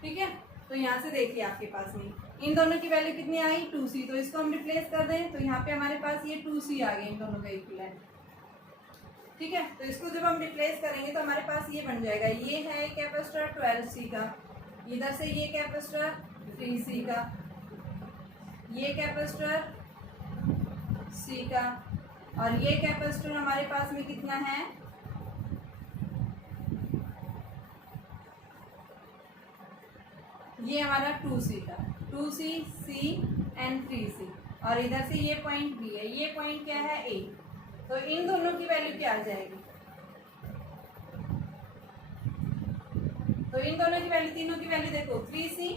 ठीक है, तो यहाँ से देखिए आपके पास में इन दोनों की वैल्यू कितनी आई, 2c। तो इसको हम रिप्लेस कर दें तो यहाँ पे हमारे पास ये 2c आ गया इन दोनों का इक्विवेलेंट। ठीक है, तो इसको जब हम रिप्लेस करेंगे तो हमारे पास ये बन जाएगा, ये है कैपेसिटर 12c का, इधर से ये कैपेसिटर 3c का, ये कैपेसिटर c का, और ये कैपेसिटर हमारे पास में कितना है, ये हमारा 2c का, 2c, c एंड 3c। और इधर से ये पॉइंट b है, ये पॉइंट क्या है, a। तो इन दोनों की वैल्यू क्या आ जाएगी, तो इन दोनों की वैल्यू, तीनों की वैल्यू देखो, 3c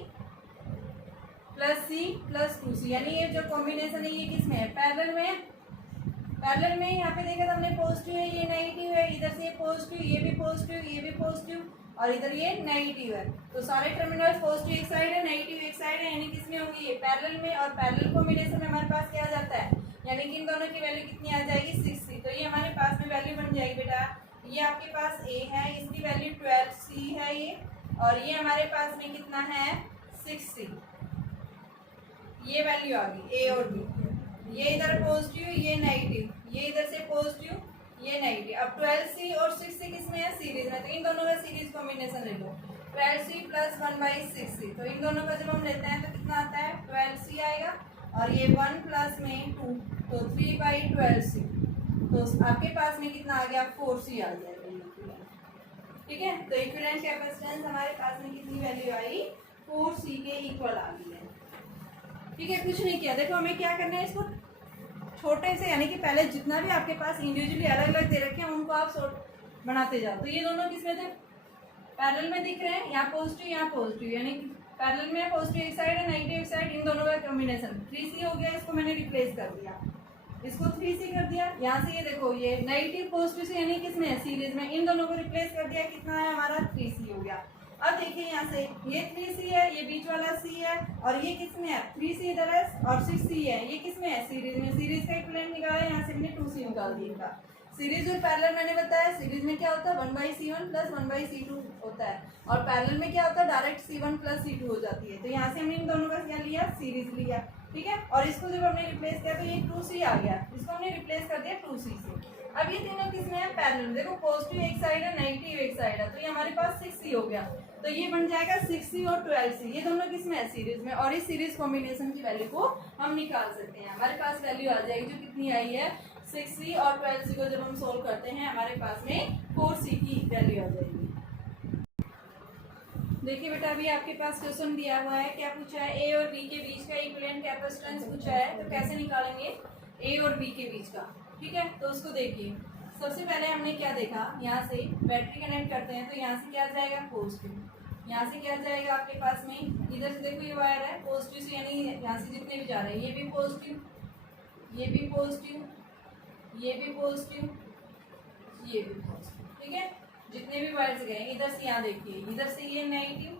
plus c plus 2c, यानी ये जो कॉम्बिनेशन है ये किस में है, पैरेलल में। पैरेलल में यहाँ पे देखा था हमने, पॉजिटिव है, ये नेगेटिव है, इधर से ये पॉजिटिव, ये भी पॉजिटिव, ये भी पॉजिटिव, और इधर ये नेगेटिव है। तो सारे टर्मिनल पॉजिटिव एक साइड है, नेगेटिव एक साइड है, यानी किस में होंगे, ये पैरेलल में। और पैरेलल कॉम्बिनेशन में हमारे पास क्या आ जाता है, यानी कि इन दोनों की वैल्यू कितनी आ जाएगी, 6c। तो ये हमारे पास में वैल्यू बन जाएगी बेटा, ये आपके पास a है, इसकी वैल्यू 12c है ये, और ये हमारे पास में कितना है, 6c। ये वैल्यू आ गई a और b, ये इधर पॉजिटिव, ये नेगेटिव, ये इधर से पॉजिटिव, ये नेगेटिव। अब 12c और 6c किस में है, सीरीज में। तो इन दोनों का सीरीज कॉम्बिनेशन ले लो, 12c प्लस 1/6c। तो इन दोनों का जब हम लेते हैं तो कितना आता है, 12c आएगा, और ये 1 प्लस में 2 तो 3/12c। तो आपके पास में कितना आ गया, 4c आ जाएगा। ठीक है, तो इक्विवेलेंट कैपेसिटेंस हमारे पास में कितनी वैल्यू आई, 4c के इक्वल आ गई है। ठीक है, कुछ नहीं किया। देखो हमें क्या करना है, इसको छोटे से यानी कि पहले जितना भी आपके पास इंडिविजुअली अलग अलग दे रखे हैं उनको आप सॉर्ट बनाते जाओ। तो ये दोनों किसमें थे, पैरेलल में दिख रहे हैं, यहाँ पॉजिटिव यानी पैरेलल में पॉजिटिव एक साइड है नेगेटिव एक साइड, इन दोनों का कॉम्बिनेशन 3C हो गया। इसको मैंने रिप्लेस कर दिया, इसको 3C कर दिया। यहाँ से ये देखो ये नेगेटिव पॉजिटिव से यानी किसमें है, सीरीज में, इन दोनों को रिप्लेस कर दिया, कितना है हमारा 3C हो गया। अब देखिए यहाँ से ये 3C है, ये बीच वाला C है, और ये किसमें है 3C इधर है और 6C है, ये किसमें है सीरीज में। सीरीज का इक्विवेलेंट निकाला, यहाँ से मैंने 2C निकाल दिया इनका। सीरीज और पैरेलल मैंने बताया, सीरीज में क्या होता है 1/C1 प्लस 1/C2 होता है, और पैरेलल में क्या होता है डायरेक्ट C1 प्लस C2 हो जाती है। तो यहाँ से हमने इन दोनों का क्या लिया, सीरीज लिया, ठीक है। और इसको जब हमने रिप्लेस किया तो ये 2C आ गया, इसको हमने रिप्लेस कर दिया 2C से। अब ये तीनों किसमें है, पैरेलल। देखो पॉजिटिव एक साइड है नेगेटिव एक साइड है, तो ये हमारे पास 6C हो गया, तो ये बन जाएगा 6C और 12C। ये दोनों किसमें है, सीरीज में, और इस सीरीज कॉम्बिनेशन की वैल्यू को हम निकाल सकते हैं। हमारे पास वैल्यू आ जाएगी जो कितनी आई है 6C, और 12C को जब हम सोल्व करते हैं हमारे पास में 4C की वैल्यू आ जाएगी। देखिए बेटा अभी आपके पास क्वेश्चन दिया हुआ है, क्या पूछा है, ए और बी के बीच का इक्विवेलेंट कैपेसिटेंस पूछा है। तो कैसे निकालेंगे ए और बी के बीच का, ठीक है। तो उसको देखिए, सबसे पहले हमने क्या देखा, यहाँ से बैटरी कनेक्ट करते हैं तो यहाँ से क्या जाएगा पॉजिटिव, यहाँ से क्या जाएगा आपके पास में, इधर से देखो ये वायर है पॉजिटिव से, यानी यहाँ से जितने भी जा रहे हैं ये भी पॉजिटिव, ये भी पॉजिटिव, ये भी पॉजिटिव, ये भी पॉजिटिव, ठीक है। जितने भी वायर्स गए इधर से यहाँ देखिए, इधर से ये नेगेटिव,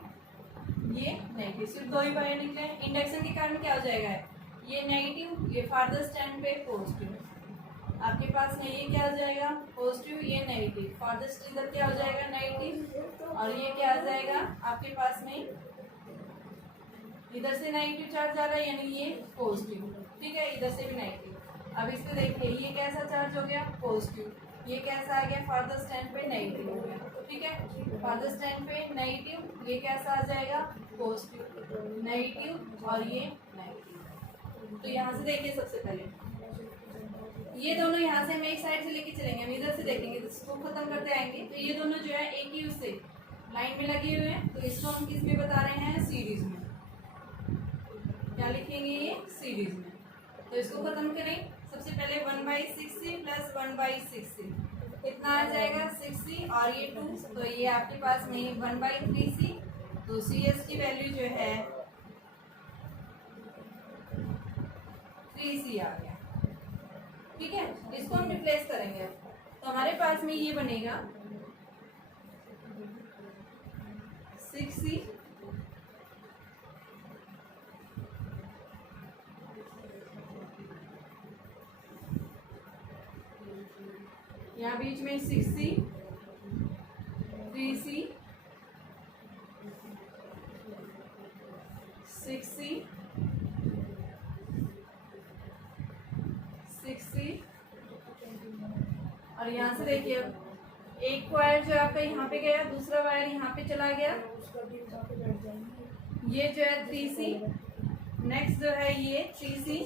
ये नेगेटिव, सिर्फ दो ही वायर निकले। इंडक्शन के कारण क्या हो जाएगा, ये नेगेटिव, ये फार्दर स्टैंड पे पॉजिटिव, आपके पास में ये क्या हो जाएगा पॉजिटिव, ये नेगेटिव, फार्दर इधर क्या हो जाएगा नेगेटिव, और ये क्या आ जाएगा आपके पास में, इधर से नेगेटिव चार्ज आ रहा है यानी ये पॉजिटिव, ठीक है, इधर से भी नेगेटिव। अब इसको देखिए ये कैसा चार्ज हो गया पॉजिटिव, ये कैसा आ गया फार्दर स्टैंड पे नेगेटिव हो गया, ठीक है। फार्दर स्टैंड पे नेगेटिव, ये कैसा आ जाएगा पॉजिटिव नेगेटिव, और ये नेगेटिव। तो यहाँ से देखिए सबसे पहले ये दोनों यहाँ से हम एक साइड से लेके चलेंगे, हम इधर से देखेंगे तो इसको खत्म करते आएंगे। तो ये दोनों जो है एक ही उससे लाइन में लगे हुए हैं, तो इसको हम किस में बता रहे हैं, सीरीज में। क्या लिखेंगे ये सीरीज में। तो इसको खत्म करें, सबसे पहले 1/6C प्लस 1/6C कितना आ जाएगा 6C, और ये 2, तो ये आपके पास में 1/3C। तो CS की वैल्यू जो है 3C आ गया, ठीक है। इसको हम रिप्लेस करेंगे तो हमारे पास में ये बनेगा 6C यहाँ बीच में 6C 3C 6C 6C, और यहाँ से देखिए एक वायर जो आपका यहाँ पे गया, दूसरा वायर यहाँ पे चला गया, ये जो है 3C, नेक्स्ट जो है ये 3C,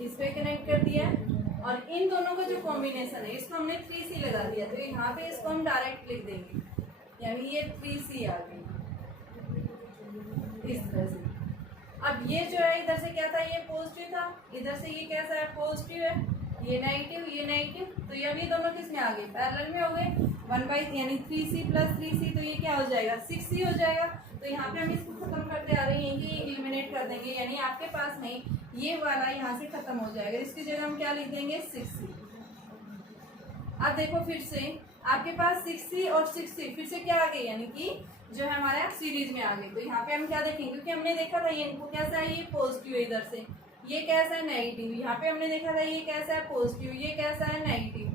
इस पे कनेक्ट कर दिया, और इन दोनों का जो कॉम्बिनेशन है इसको हमने 3C लगा दिया, तो यहाँ पे इसको हम डायरेक्ट लिख देंगे, यानी ये 3C आ गई इस तरह से। अब ये जो है इधर से क्या था, ये पॉजिटिव था, इधर से ये कैसा है पॉजिटिव है, ये नेगेटिव, तो ये अभी दोनों किस में आ गए, पैरेलल में हो गए। 1 यानी 3C प्लस 3C, तो ये क्या हो जाएगा 6C हो जाएगा। तो यहाँ पे हम इसको खत्म करते आ रहे हैं कि एलिमिनेट कर देंगे, यानी आपके पास में ये वाला यहाँ से खत्म हो जाएगा, इसकी जगह हम क्या लिख देंगे 6C। अब देखो फिर से आपके पास 6C और 6C फिर से क्या आ गई, यानी कि जो है हमारे सीरीज में आ गई। तो यहाँ पे हम क्या देखेंगे, क्योंकि हमने देखा था ये इनको कैसा है, ये पॉजिटिव है, इधर से ये कैसा है नेगेटिव, यहाँ पे हमने देखा था ये कैसा है पॉजिटिव, ये कैसा है नेगेटिव,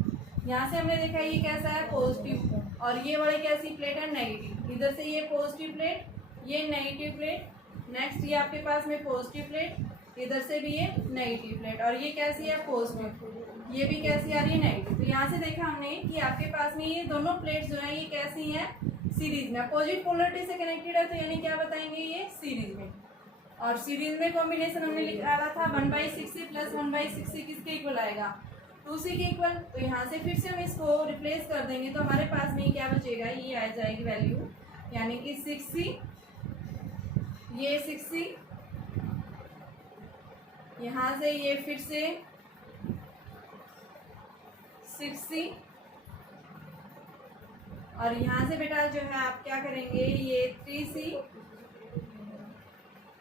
यहाँ से हमने देखा ये कैसा है पॉजिटिव, और ये वाली कैसी प्लेट है नेगेटिव, इधर से ये पॉजिटिव प्लेट, ये नेगेटिव प्लेट, नेक्स्ट ये आपके पास में पॉजिटिव प्लेट, इधर से भी ये नेगेटिव प्लेट, और ये कैसी है पॉजिटिव, ये भी कैसी आ रही है नेगेटिव। तो यहाँ से देखा हमने कि आपके पास में ये दोनों प्लेट्स जो है ये कैसी हैं सीरीज में, अपोजिट पोलरिटी से कनेक्टेड है, तो यानी क्या बताएंगे ये सीरीज में। और सीरीज में कॉम्बिनेशन हमने निकाला था 1/6C प्लस 1/6C किसके इक्वल आएगा 2C के इक्वल। तो यहाँ से फिर से हम इसको रिप्लेस कर देंगे, तो हमारे पास में क्या बचेगा, ये आ जाएगी वैल्यू यानी कि 6C, ये 6C, यहाँ से ये फिर से 6C, और यहाँ से बेटा जो है आप क्या करेंगे, ये 3C,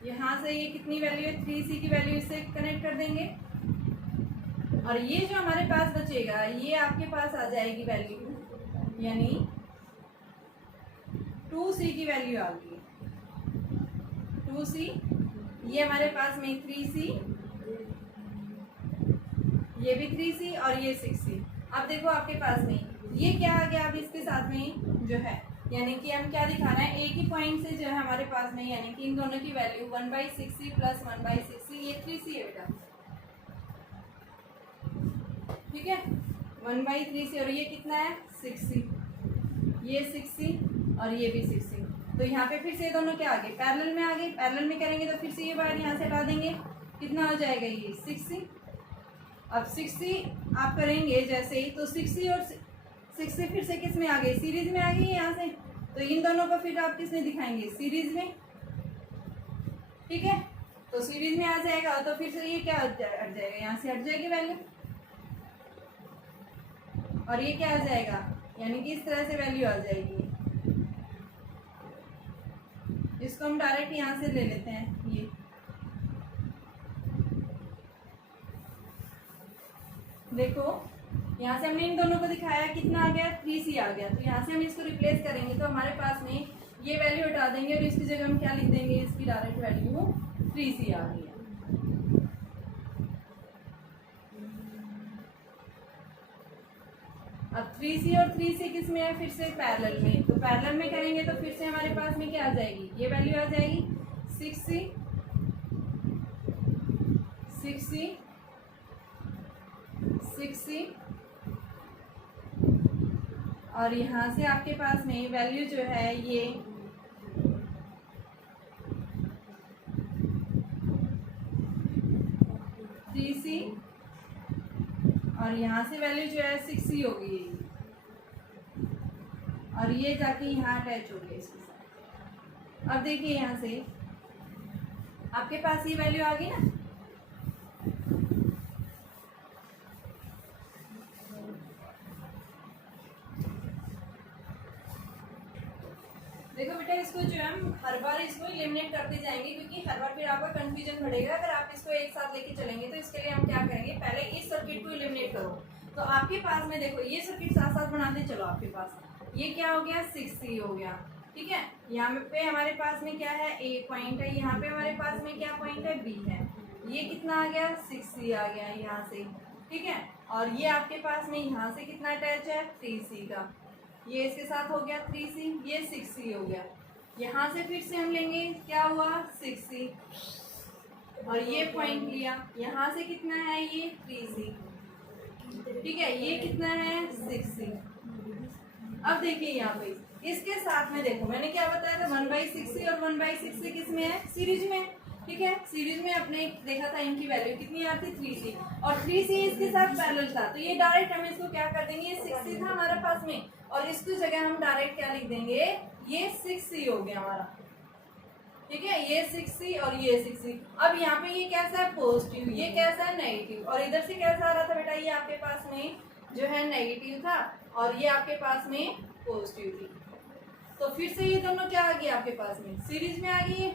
यहाँ से ये कितनी वैल्यू है, 3C की वैल्यू इससे कनेक्ट कर देंगे, और ये जो हमारे पास बचेगा ये आपके पास आ जाएगी वैल्यू, यानी 2C की वैल्यू आ गई, 2C, ये हमारे पास में 3C, ये भी 3C और ये 6C। अब देखो आपके पास में ये क्या आ गया, अब इसके साथ में जो है यानी कि हम क्या दिखा रहे हैं, एक ही पॉइंट से जो है हमारे पास में, यानी कि इन दोनों की वैल्यू 1/6C प्लस 1/6C, ये 3C है बेटा, ठीक है, 1/3C, और ये कितना है 6C, ये 6C और ये भी 6C। तो यहाँ पे फिर से ये दोनों क्या आ गए, पैरेलल में आ गए, पैरेलल में करेंगे तो फिर से ये बार यहाँ से हटा देंगे, कितना हो जाएगा ये 6C। अब 6C आप करेंगे जैसे ही, तो 6C और 6C फिर से किस में आ गए, सीरीज में आ गई यहाँ से, तो इन दोनों को फिर आप किसमें दिखाएंगे, सीरीज में, ठीक है, तो सीरीज में आ जाएगा, तो फिर से ये क्या हट जाएगा, यहाँ से हट जाएगी वैल्यू, और ये क्या आ जाएगा, यानी कि इस तरह से वैल्यू आ जाएगी। इसको हम डायरेक्ट यहाँ से ले लेते हैं, ये देखो यहाँ से हमने इन दोनों को दिखाया, कितना आ गया 3C आ गया, तो यहाँ से हम इसको रिप्लेस करेंगे तो हमारे पास में ये वैल्यू हटा देंगे और इसकी जगह हम क्या लिख देंगे, इसकी डायरेक्ट वैल्यू 3C आ गई है। अब 3C और 3C किस में है, फिर से पैरेलल में, तो पैरेलल में करेंगे तो फिर से हमारे पास में क्या आ जाएगी, ये वैल्यू आ जाएगी 6C, 6C, 6C, और यहाँ से आपके पास में वैल्यू जो है ये 3C, और यहाँ से वैल्यू जो है 6C हो गई, और ये जाके यहाँ अटैच हो गया इसके साथ। अब देखिए यहाँ से आपके पास ये वैल्यू आ गई ना, देखो बेटा इसको जो है हम हर बार इसको एलिमिनेट करते जाएंगे, क्योंकि हर बार फिर आपका कंफ्यूजन बढ़ेगा अगर आप इसको एक साथ लेके चलेंगे। तो इसके लिए हम क्या करेंगे, पहले इस सर्किट को एलिमिनेट करो, तो आपके पास में देखो ये सर्किट साथ साथ बनाते चलो, आपके पास ये क्या हो गया 6C हो गया, ठीक है, यहाँ पे हमारे पास में क्या है A पॉइंट है, यहाँ पे हमारे पास में क्या पॉइंट है B है, ये कितना आ गया 6C आ गया यहाँ से, ठीक है, और ये आपके पास में यहाँ से कितना अटैच है 3C का, ये इसके साथ हो गया 3C, ये 6C हो गया, यहाँ से फिर से हम लेंगे क्या हुआ 6C, और ये पॉइंट लिया, यहाँ से कितना है ये 3C, ठीक है, ये कितना है 6C। अब देखिए यहाँ पे इसके साथ में देखो मैंने क्या बताया था 1/6C और 1/6C किस में है, सीरीज में, ठीक है, सीरीज में अपने देखा था इनकी वैल्यू कितनी आती 3C, और 3C इसके साथ पैरेलल था, तो ये डायरेक्ट हम इसको क्या कर देंगे, ये 6C था हमारे पास में, और इसकी जगह हम डायरेक्ट क्या लिख देंगे, ये 6C हो गया हमारा, ठीक है, ये 6C और ये 6C। अब यहाँ पे ये कैसा है पॉजिटिव, ये कैसा है नेगेटिव, और इधर से कैसा आ रहा था बेटा, ये आपके पास में जो है नेगेटिव था और ये आपके पास में पॉजिटिव थी, तो फिर से ये दोनों क्या आ गई आपके पास में, सीरीज में आ गई है,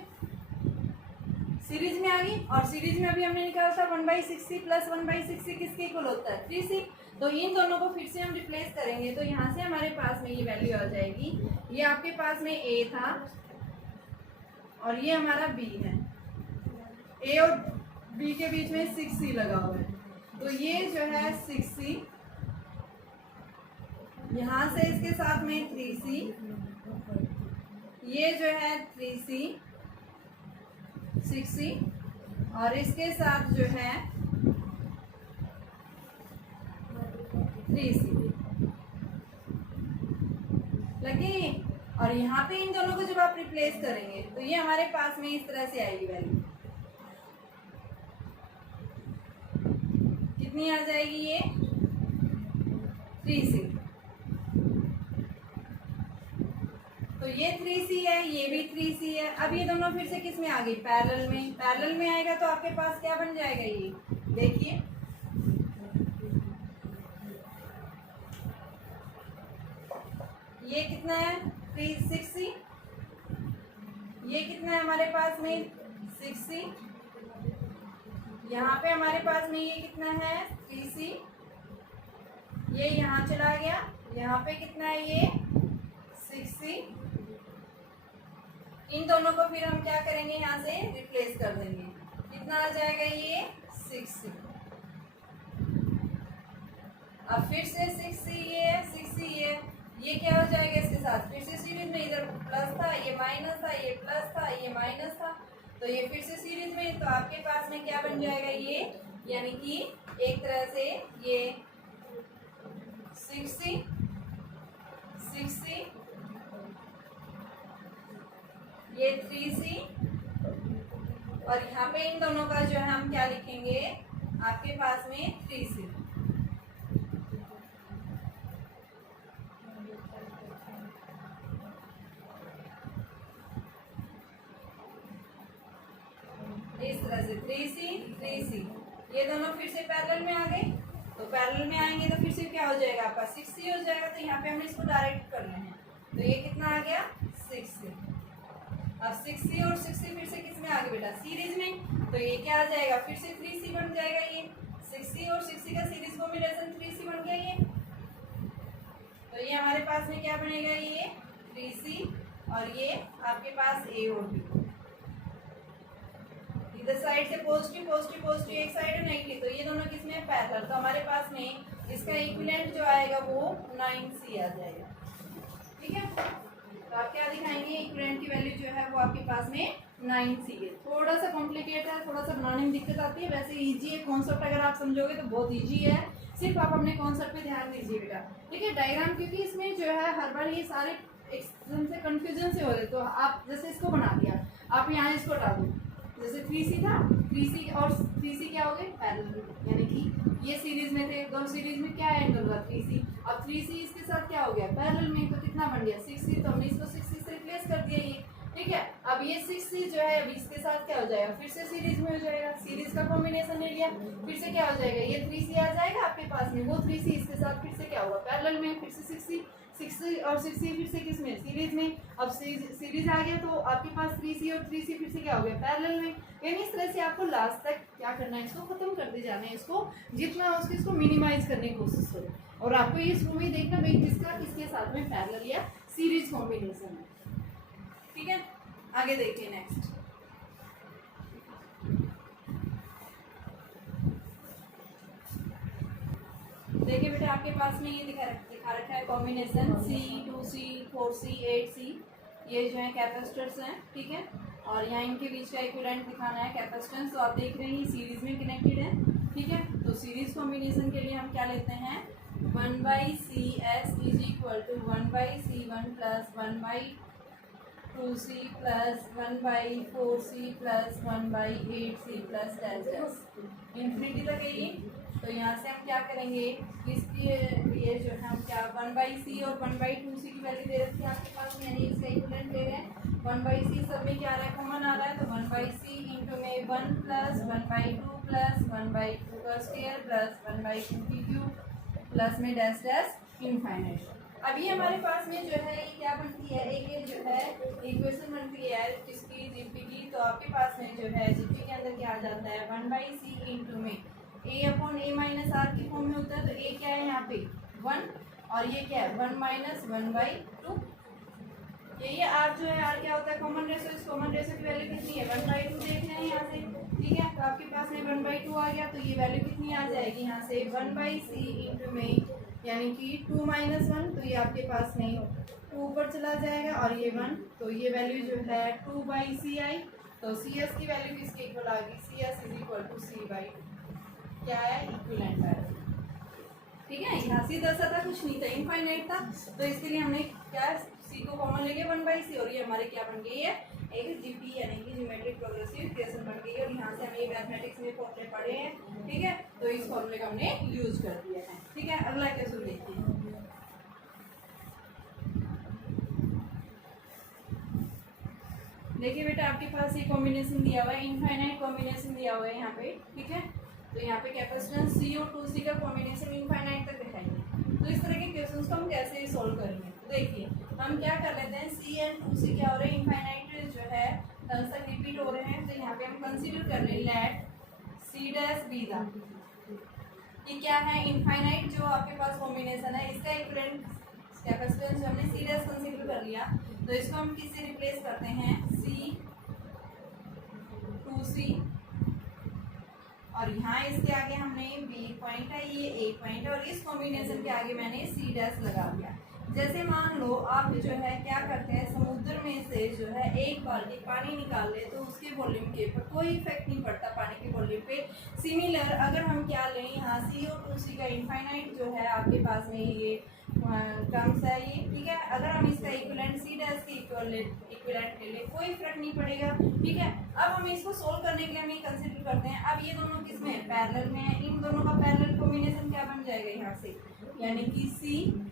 सीरीज में आ गई, और सीरीज में अभी हमने निकाला था 1/6C प्लस 1/6C किसके इक्वल होता है 3C, तो इन दोनों को फिर से हम रिप्लेस करेंगे, तो यहाँ से हमारे पास में ये वैल्यू आ जाएगी, ये आपके पास में A था और ये हमारा B है, A और B के बीच में 6C लगा हुआ है, तो ये जो है 6C, यहाँ से इसके साथ में 3C, ये जो है 3C 6C, और इसके साथ जो है 3C लगी, और यहाँ पे इन दोनों को जब आप रिप्लेस करेंगे तो ये हमारे पास में इस तरह से आएगी वैल्यू, कितनी आ जाएगी ये 3C, तो ये 3c है, ये भी 3c है। अब ये दोनों फिर से किस में आ गई, पैरेलल में। पैरेलल में आएगा तो आपके पास क्या बन जाएगा, ये देखिए ये कितना है 6c, ये कितना है हमारे पास में 6c, यहाँ पे हमारे पास में ये कितना है 3c, ये यहाँ चला गया, यहाँ पे कितना है ये 6c। इन दोनों को फिर हम क्या करेंगे, यहाँ से रिप्लेस कर देंगे, कितना आ जाएगा ये 6c। अब फिर से 6c ये क्या हो जाएगा इसके साथ, फिर से सीरीज में, इधर प्लस था ये माइनस था, ये प्लस था ये माइनस था, तो ये फिर से सीरीज में, तो आपके पास में क्या बन जाएगा ये, यानी कि एक तरह से ये 6c ये 3c, और यहाँ पे इन दोनों का जो है हम क्या लिखेंगे, आपके पास में 3c। इस तरह से 3c ये दोनों फिर से पैरेलल में आ गए, तो पैरेलल में आएंगे तो फिर से क्या हो जाएगा आपका 6c हो जाएगा। तो यहाँ पे हमने इसको डायरेक्ट कर लें, तो ये कितना आ गया 6c। अब 6c और 6c फिर से किस में आ गए बेटा, सीरीज में, तो ये क्या आ जाएगा फिर से 3c बन जाएगा। ये 6c और 6c का सीरीज कॉम्बिनेशन 3c बन गया ये, तो ये हमारे पास में क्या बनेगा, ये 3c और ये आपके पास a और b। इधर साइड से पॉजिटिव पॉजिटिव पॉजिटिव एक साइड है नेगेटिव, तो ये दोनों किसमें पैरेलल, तो हमारे पास में इसका इक्विवेलेंट जो आएगा वो 9c आ जाएगा। ठीक है, तो आप क्या दिखाएंगे, इक्विवेलेंट की वैल्यू जो है वो आपके पास में 9c है। थोड़ा सा कॉम्प्लिकेट है, थोड़ा सा बनाने में दिक्कत आती है, वैसे इजी है कॉन्सेप्ट, अगर आप समझोगे तो बहुत इजी है, सिर्फ आप अपने कॉन्सेप्ट पे ध्यान दीजिए बेटा। ठीक है, डायग्राम क्योंकि इसमें जो है हर बार ये सारे एकदम से कंफ्यूजन से हो रहे, तो आप जैसे इसको बना दिया, आप यहाँ इसको डाल दो, जैसे 3c था, 3c और 3c क्या हो गए पैरेलल, यानी कि ये सीरीज में थे, दोनों सीरीज में क्या ऐड होगा 3c, अब 3c इसके साथ क्या हो गया पैरेलल में, तो कितना बन गया 6c, तो हमने इसको 6c से रिप्लेस कर दिया ये। ठीक है, अब ये 6c जो है अभी इसके साथ क्या हो जाएगा, फिर से सीरीज में हो जाएगा, सीरीज का कॉम्बिनेशन ले लिया, फिर से क्या हो जाएगा, ये 3c आ जाएगा आपके पास में, वो 3c इसके साथ फिर से क्या होगा पैरेलल में, फिर से 6c और 6c फिर से किस में सीरीज में, अब सीरीज आ गया तो आपके पास 3c और 3c फिर से क्या हो गया पैरेलल में। यानी इस तरह से आपको लास्ट तक क्या करना है, इसको खत्म कर दे जाना है, इसको जितना हो सके इसको मिनिमाइज करने की कोशिश करो, और आपको ये शुरू में देखना भाई किसका किसके साथ में पैरेलल या सीरीज कॉम्बिनेशन है। ठीक है, आगे देखिए नेक्स्ट। देखिए बेटा आपके पास में ये दिखा रखा है combination C 2C 4C 8C, ये जो है कैपेसिटर्स हैं। ठीक है, और यहाँ इनके बीच का इक्विवेलेंट दिखाना है कैपेसिटेंस, तो आप देख रहे हैं सीरीज में कनेक्टेड है। ठीक है, तो सीरीज कॉम्बिनेशन के लिए हम क्या लेते हैं 1/CS is equal to 1/C1 plus 1/2C plus 1/4C plus 1/8C plus dash infinity तक है ये। तो यहाँ से हम क्या करेंगे, इसके लिए जो है हम क्या 1/C और 1/2C की वैल्यू दे रखी है आपके पास में, यानी इसका इक्विवेलेंट ले रहे हैं 1/C, सब में क्या आ रहा है कॉमन आ रहा है, तो 1/C इंटू में 1 प्लस 1/2 प्लस 1/2 का स्क्वायर प्लस 1/2 की क्यूब प्लस में डैश डैश इनफाइनाइट। अभी हमारे पास में जो है ये क्या बनती है, एक जो है इक्वेशन बनती है किसकी, जीपी की, तो आपके पास में जो है जीपी के अंदर क्या आ जाता है 1/C इंटू में a/a माइनस आर की फॉर्म में होता है, तो a क्या है यहाँ पे 1 और ये क्या है 1 माइनस 1/2, ये r जो है r क्या होता है कॉमन रेशो, इस कॉमन रेशो की वैल्यू कितनी है 1/2 देख रहे हैं यहाँ से। ठीक है, तो आपके पास में 1/2 आ गया, तो ये वैल्यू कितनी आ जाएगी यहाँ से 1/C इंटू में, यानी कि 2 माइनस 1, तो ये आपके पास में 2 ऊपर चला जाएगा और ये 1, तो ये वैल्यू जो है 2/C आई, तो CS की वैल्यू किसके इक्वल आ गई, CS is equal to C/2 क्या है इक्विवेलेंट है। ठीक है, यहाँ सीधा सा था, कुछ नहीं था, इनफाइनाइट था, तो इसके लिए हमने क्या C को कॉमन ले लिया 1/C, और ये हमारे क्या बन गई है एक जीपी यानी कि ज्योमेट्रिक प्रोग्रेसिव इक्वेशन बन गई है, और यहाँ से हम ये मैथमेटिक्स में फॉर्मूले पढ़े हैं। ठीक है, तो इस फॉर्मूले का हमने यूज कर दिया है। ठीक है, अगला क्वेश्चन देखिए। देखिए बेटा आपके पास ये कॉम्बिनेशन दिया हुआ है, इनफाइनाइट कॉम्बिनेशन दिया हुआ है यहाँ पे, ठीक है। तो यहाँ पे कैपेसिटेंस C और 2C का कॉम्बिनेशन इनफाइनाइट तक दिखाएंगे। तो इस तरह के क्वेश्चंस को हम कैसे सोल्व करेंगे, तो देखिए हम क्या कर लेते हैं, C एंड 2C क्या हो रहे हैं, इनफाइनाइट जो है तक रिपीट हो रहे हैं। तो यहाँ पे हम कंसीडर कर रहे हैं let C dash be the, ये क्या है, इनफाइनाइट जो आपके पास कॉम्बिनेशन है, इसका इक्विवेलेंट कैपेसिटेंस जो हमने C डैश कंसीडर कर लिया, तो इसको हम किससे रिप्लेस करते हैं, C 2C, और यहाँ इसके आगे हमने B पॉइंट है, ये A पॉइंट है, और इस कॉम्बिनेशन के आगे मैंने C डैश लगा दिया। जैसे मान लो आप जो है क्या करते हैं, समुद्र में से जो है एक बाल्टी पानी निकाल ले, तो उसके वॉल्यूम के ऊपर कोई इफेक्ट नहीं पड़ता पानी के वॉल्यूम पे। सिमिलर अगर हम क्या लें, यहाँ C और 2C का इनफाइनाइट जो है आपके पास में ये टर्म्स है ये, ठीक है। अगर हम इसका इक्विवेलेंट C डैश के इक्विवेलेंट ले ले, कोई फर्क नहीं पड़ेगा, ठीक है। अब हम इसको सोल्व करने के लिए हम ये कंसीडर करते हैं, अब ये दोनों किसमें है, पैरेलल में है, इन दोनों का पैरेलल कॉम्बिनेशन क्या बन जाएगा यहाँ से, यानी कि C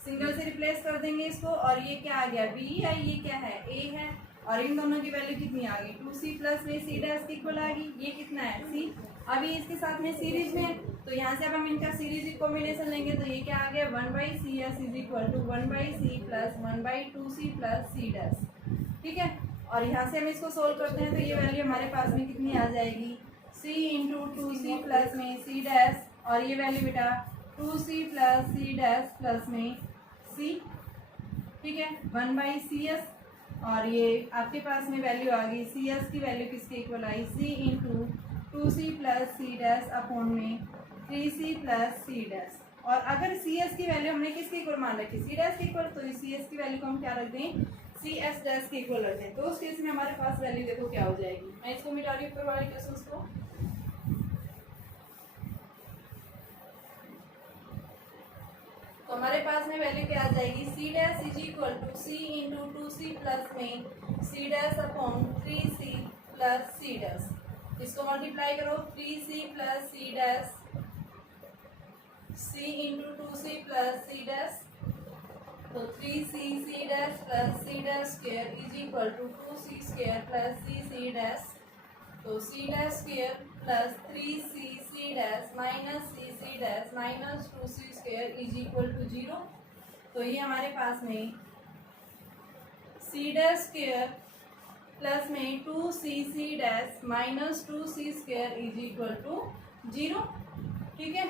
सिंगल से रिप्लेस कर देंगे इसको, और ये क्या आ गया, B है, ये क्या है, A है, और इन दोनों की वैल्यू कितनी आ गई, 2C प्लस में C डैश की इक्वल आ गई, ये कितना है C, अभी इसके साथ में सीरीज में है, तो यहाँ से अब हम इनका सीरीज कॉम्बिनेशन लेंगे, तो ये क्या आ गया, 1/CS is equal to 1/C plus 1/2C plus C dash, ठीक है। और यहाँ से हम इसको सोल्व करते हैं, तो ये वैल्यू हमारे पास में कितनी आ जाएगी, C इंटू 2C प्लस में C डैश, और ये वैल्यू बेटा 2C plus C dash plus में C, ठीक है, 1/CS, और ये आपके पास में वैल्यू आ गई, CS की वैल्यू किसके इक्वल आई, C into 2C plus C dash upon में 3C प्लस C डैश। और अगर CS की वैल्यू हमने किसके इक्वल मान रखी, C डैश के इक्वल, तो इस CS की वैल्यू को हम क्या रख दें, CS डैश के इक्वल रख दें। तो उस केस में हमारे पास वैल्यू देखो क्या हो जाएगी, मैं इसको मिटा रही हूँ ऊपर वाले क्वेश्चंस को। तो हमारे पास में वैल्यू क्या आ जाएगी, C dash is equal to C into 2C plus में C dash upon 3C plus C dash, इसको मल्टीप्लाई करो, 3C plus C dash, C into 2C plus C dash, तो 3C C dash plus C dash square is equal to 2C square plus C dash, तो C dash square plus 3C C dash minus C dash minus 2C square is equal to 0। तो ये हमारे पास में C dash square plus में 2C dash minus 2C square is equal to 0, ठीक है।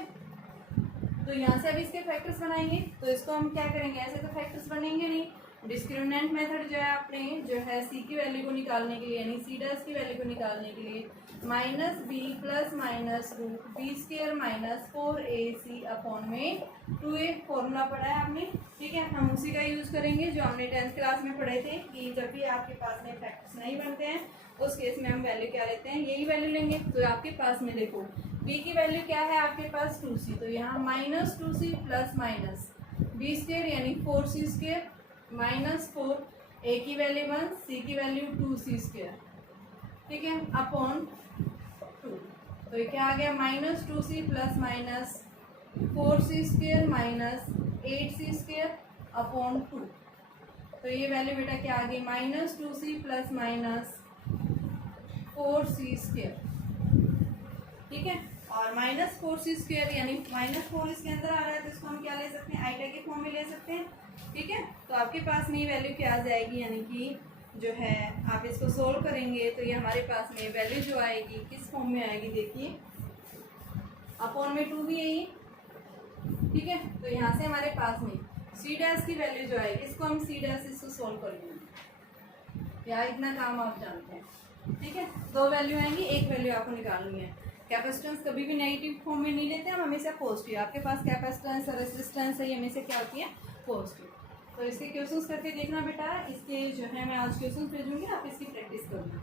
तो यहाँ से अब इसके फैक्टर्स बनाएंगे, तो इसको हम क्या करेंगे, ऐसे तो फैक्टर्स बनेंगे नहीं, डिस्क्रिमिनेंट मेथड जो है आपने जो है C की वैल्यू को निकालने के लिए, यानी C डैश की वैल्यू को निकालने के लिए minus B plus minus root B square minus 4AC upon में 2A फॉर्मूला पढ़ा है आपने, ठीक है। हम उसी का यूज़ करेंगे जो हमने 10th क्लास में पढ़े थे, कि जब भी आपके पास में फैक्टर्स नहीं बनते हैं उस केस में हम वैल्यू क्या लेते हैं, यही वैल्यू लेंगे। तो आपके पास में देखो B की वैल्यू क्या है आपके पास 2C, तो यहाँ minus 2C plus minus B square यानी 4C स्क्वायर माइनस 4, A की वैल्यू 1, C की वैल्यू 2C स्क्वायर, ठीक है, अपॉन 2। तो ये क्या आ गया, minus 2C plus minus 4C square minus 8C square upon 2। तो ये वैल्यू बेटा क्या आ गई, minus 2C plus minus 4C square, ठीक है। और माइनस 4C स्क्वायर यानी माइनस 4 इसके अंदर आ रहा है, तो इसको हम क्या ले सकते हैं, आइटा के फॉर्म में ले सकते हैं, ठीक है। तो आपके पास में ये वैल्यू क्या आ जाएगी, यानी कि जो है आप इसको सोल्व करेंगे तो ये हमारे पास में वैल्यू जो आएगी किस फॉर्म में आएगी, देखिए अपॉन में 2 भी है ये, ठीक है। तो यहाँ से हमारे पास में C डैश की वैल्यू जो आएगी, इसको हम C डैश इसको सोल्व करेंगे, या इतना काम आप जानते हैं, ठीक है। 2 वैल्यू आएंगी, एक वैल्यू आपको निकालनी है। कैपेसिटेंस कभी भी नेगेटिव फॉर्म में नहीं लेते हम, हमेशा पॉजिटिव। आपके पास कैपेसिटेंस और रेजिस्टेंस है, ये हमेशा क्या होती है, पॉजिटिव। तो इसके क्वेश्चंस करके देखना बेटा, इसके जो है मैं आज क्वेश्चंस भेजूंगी, आप इसकी प्रैक्टिस करना।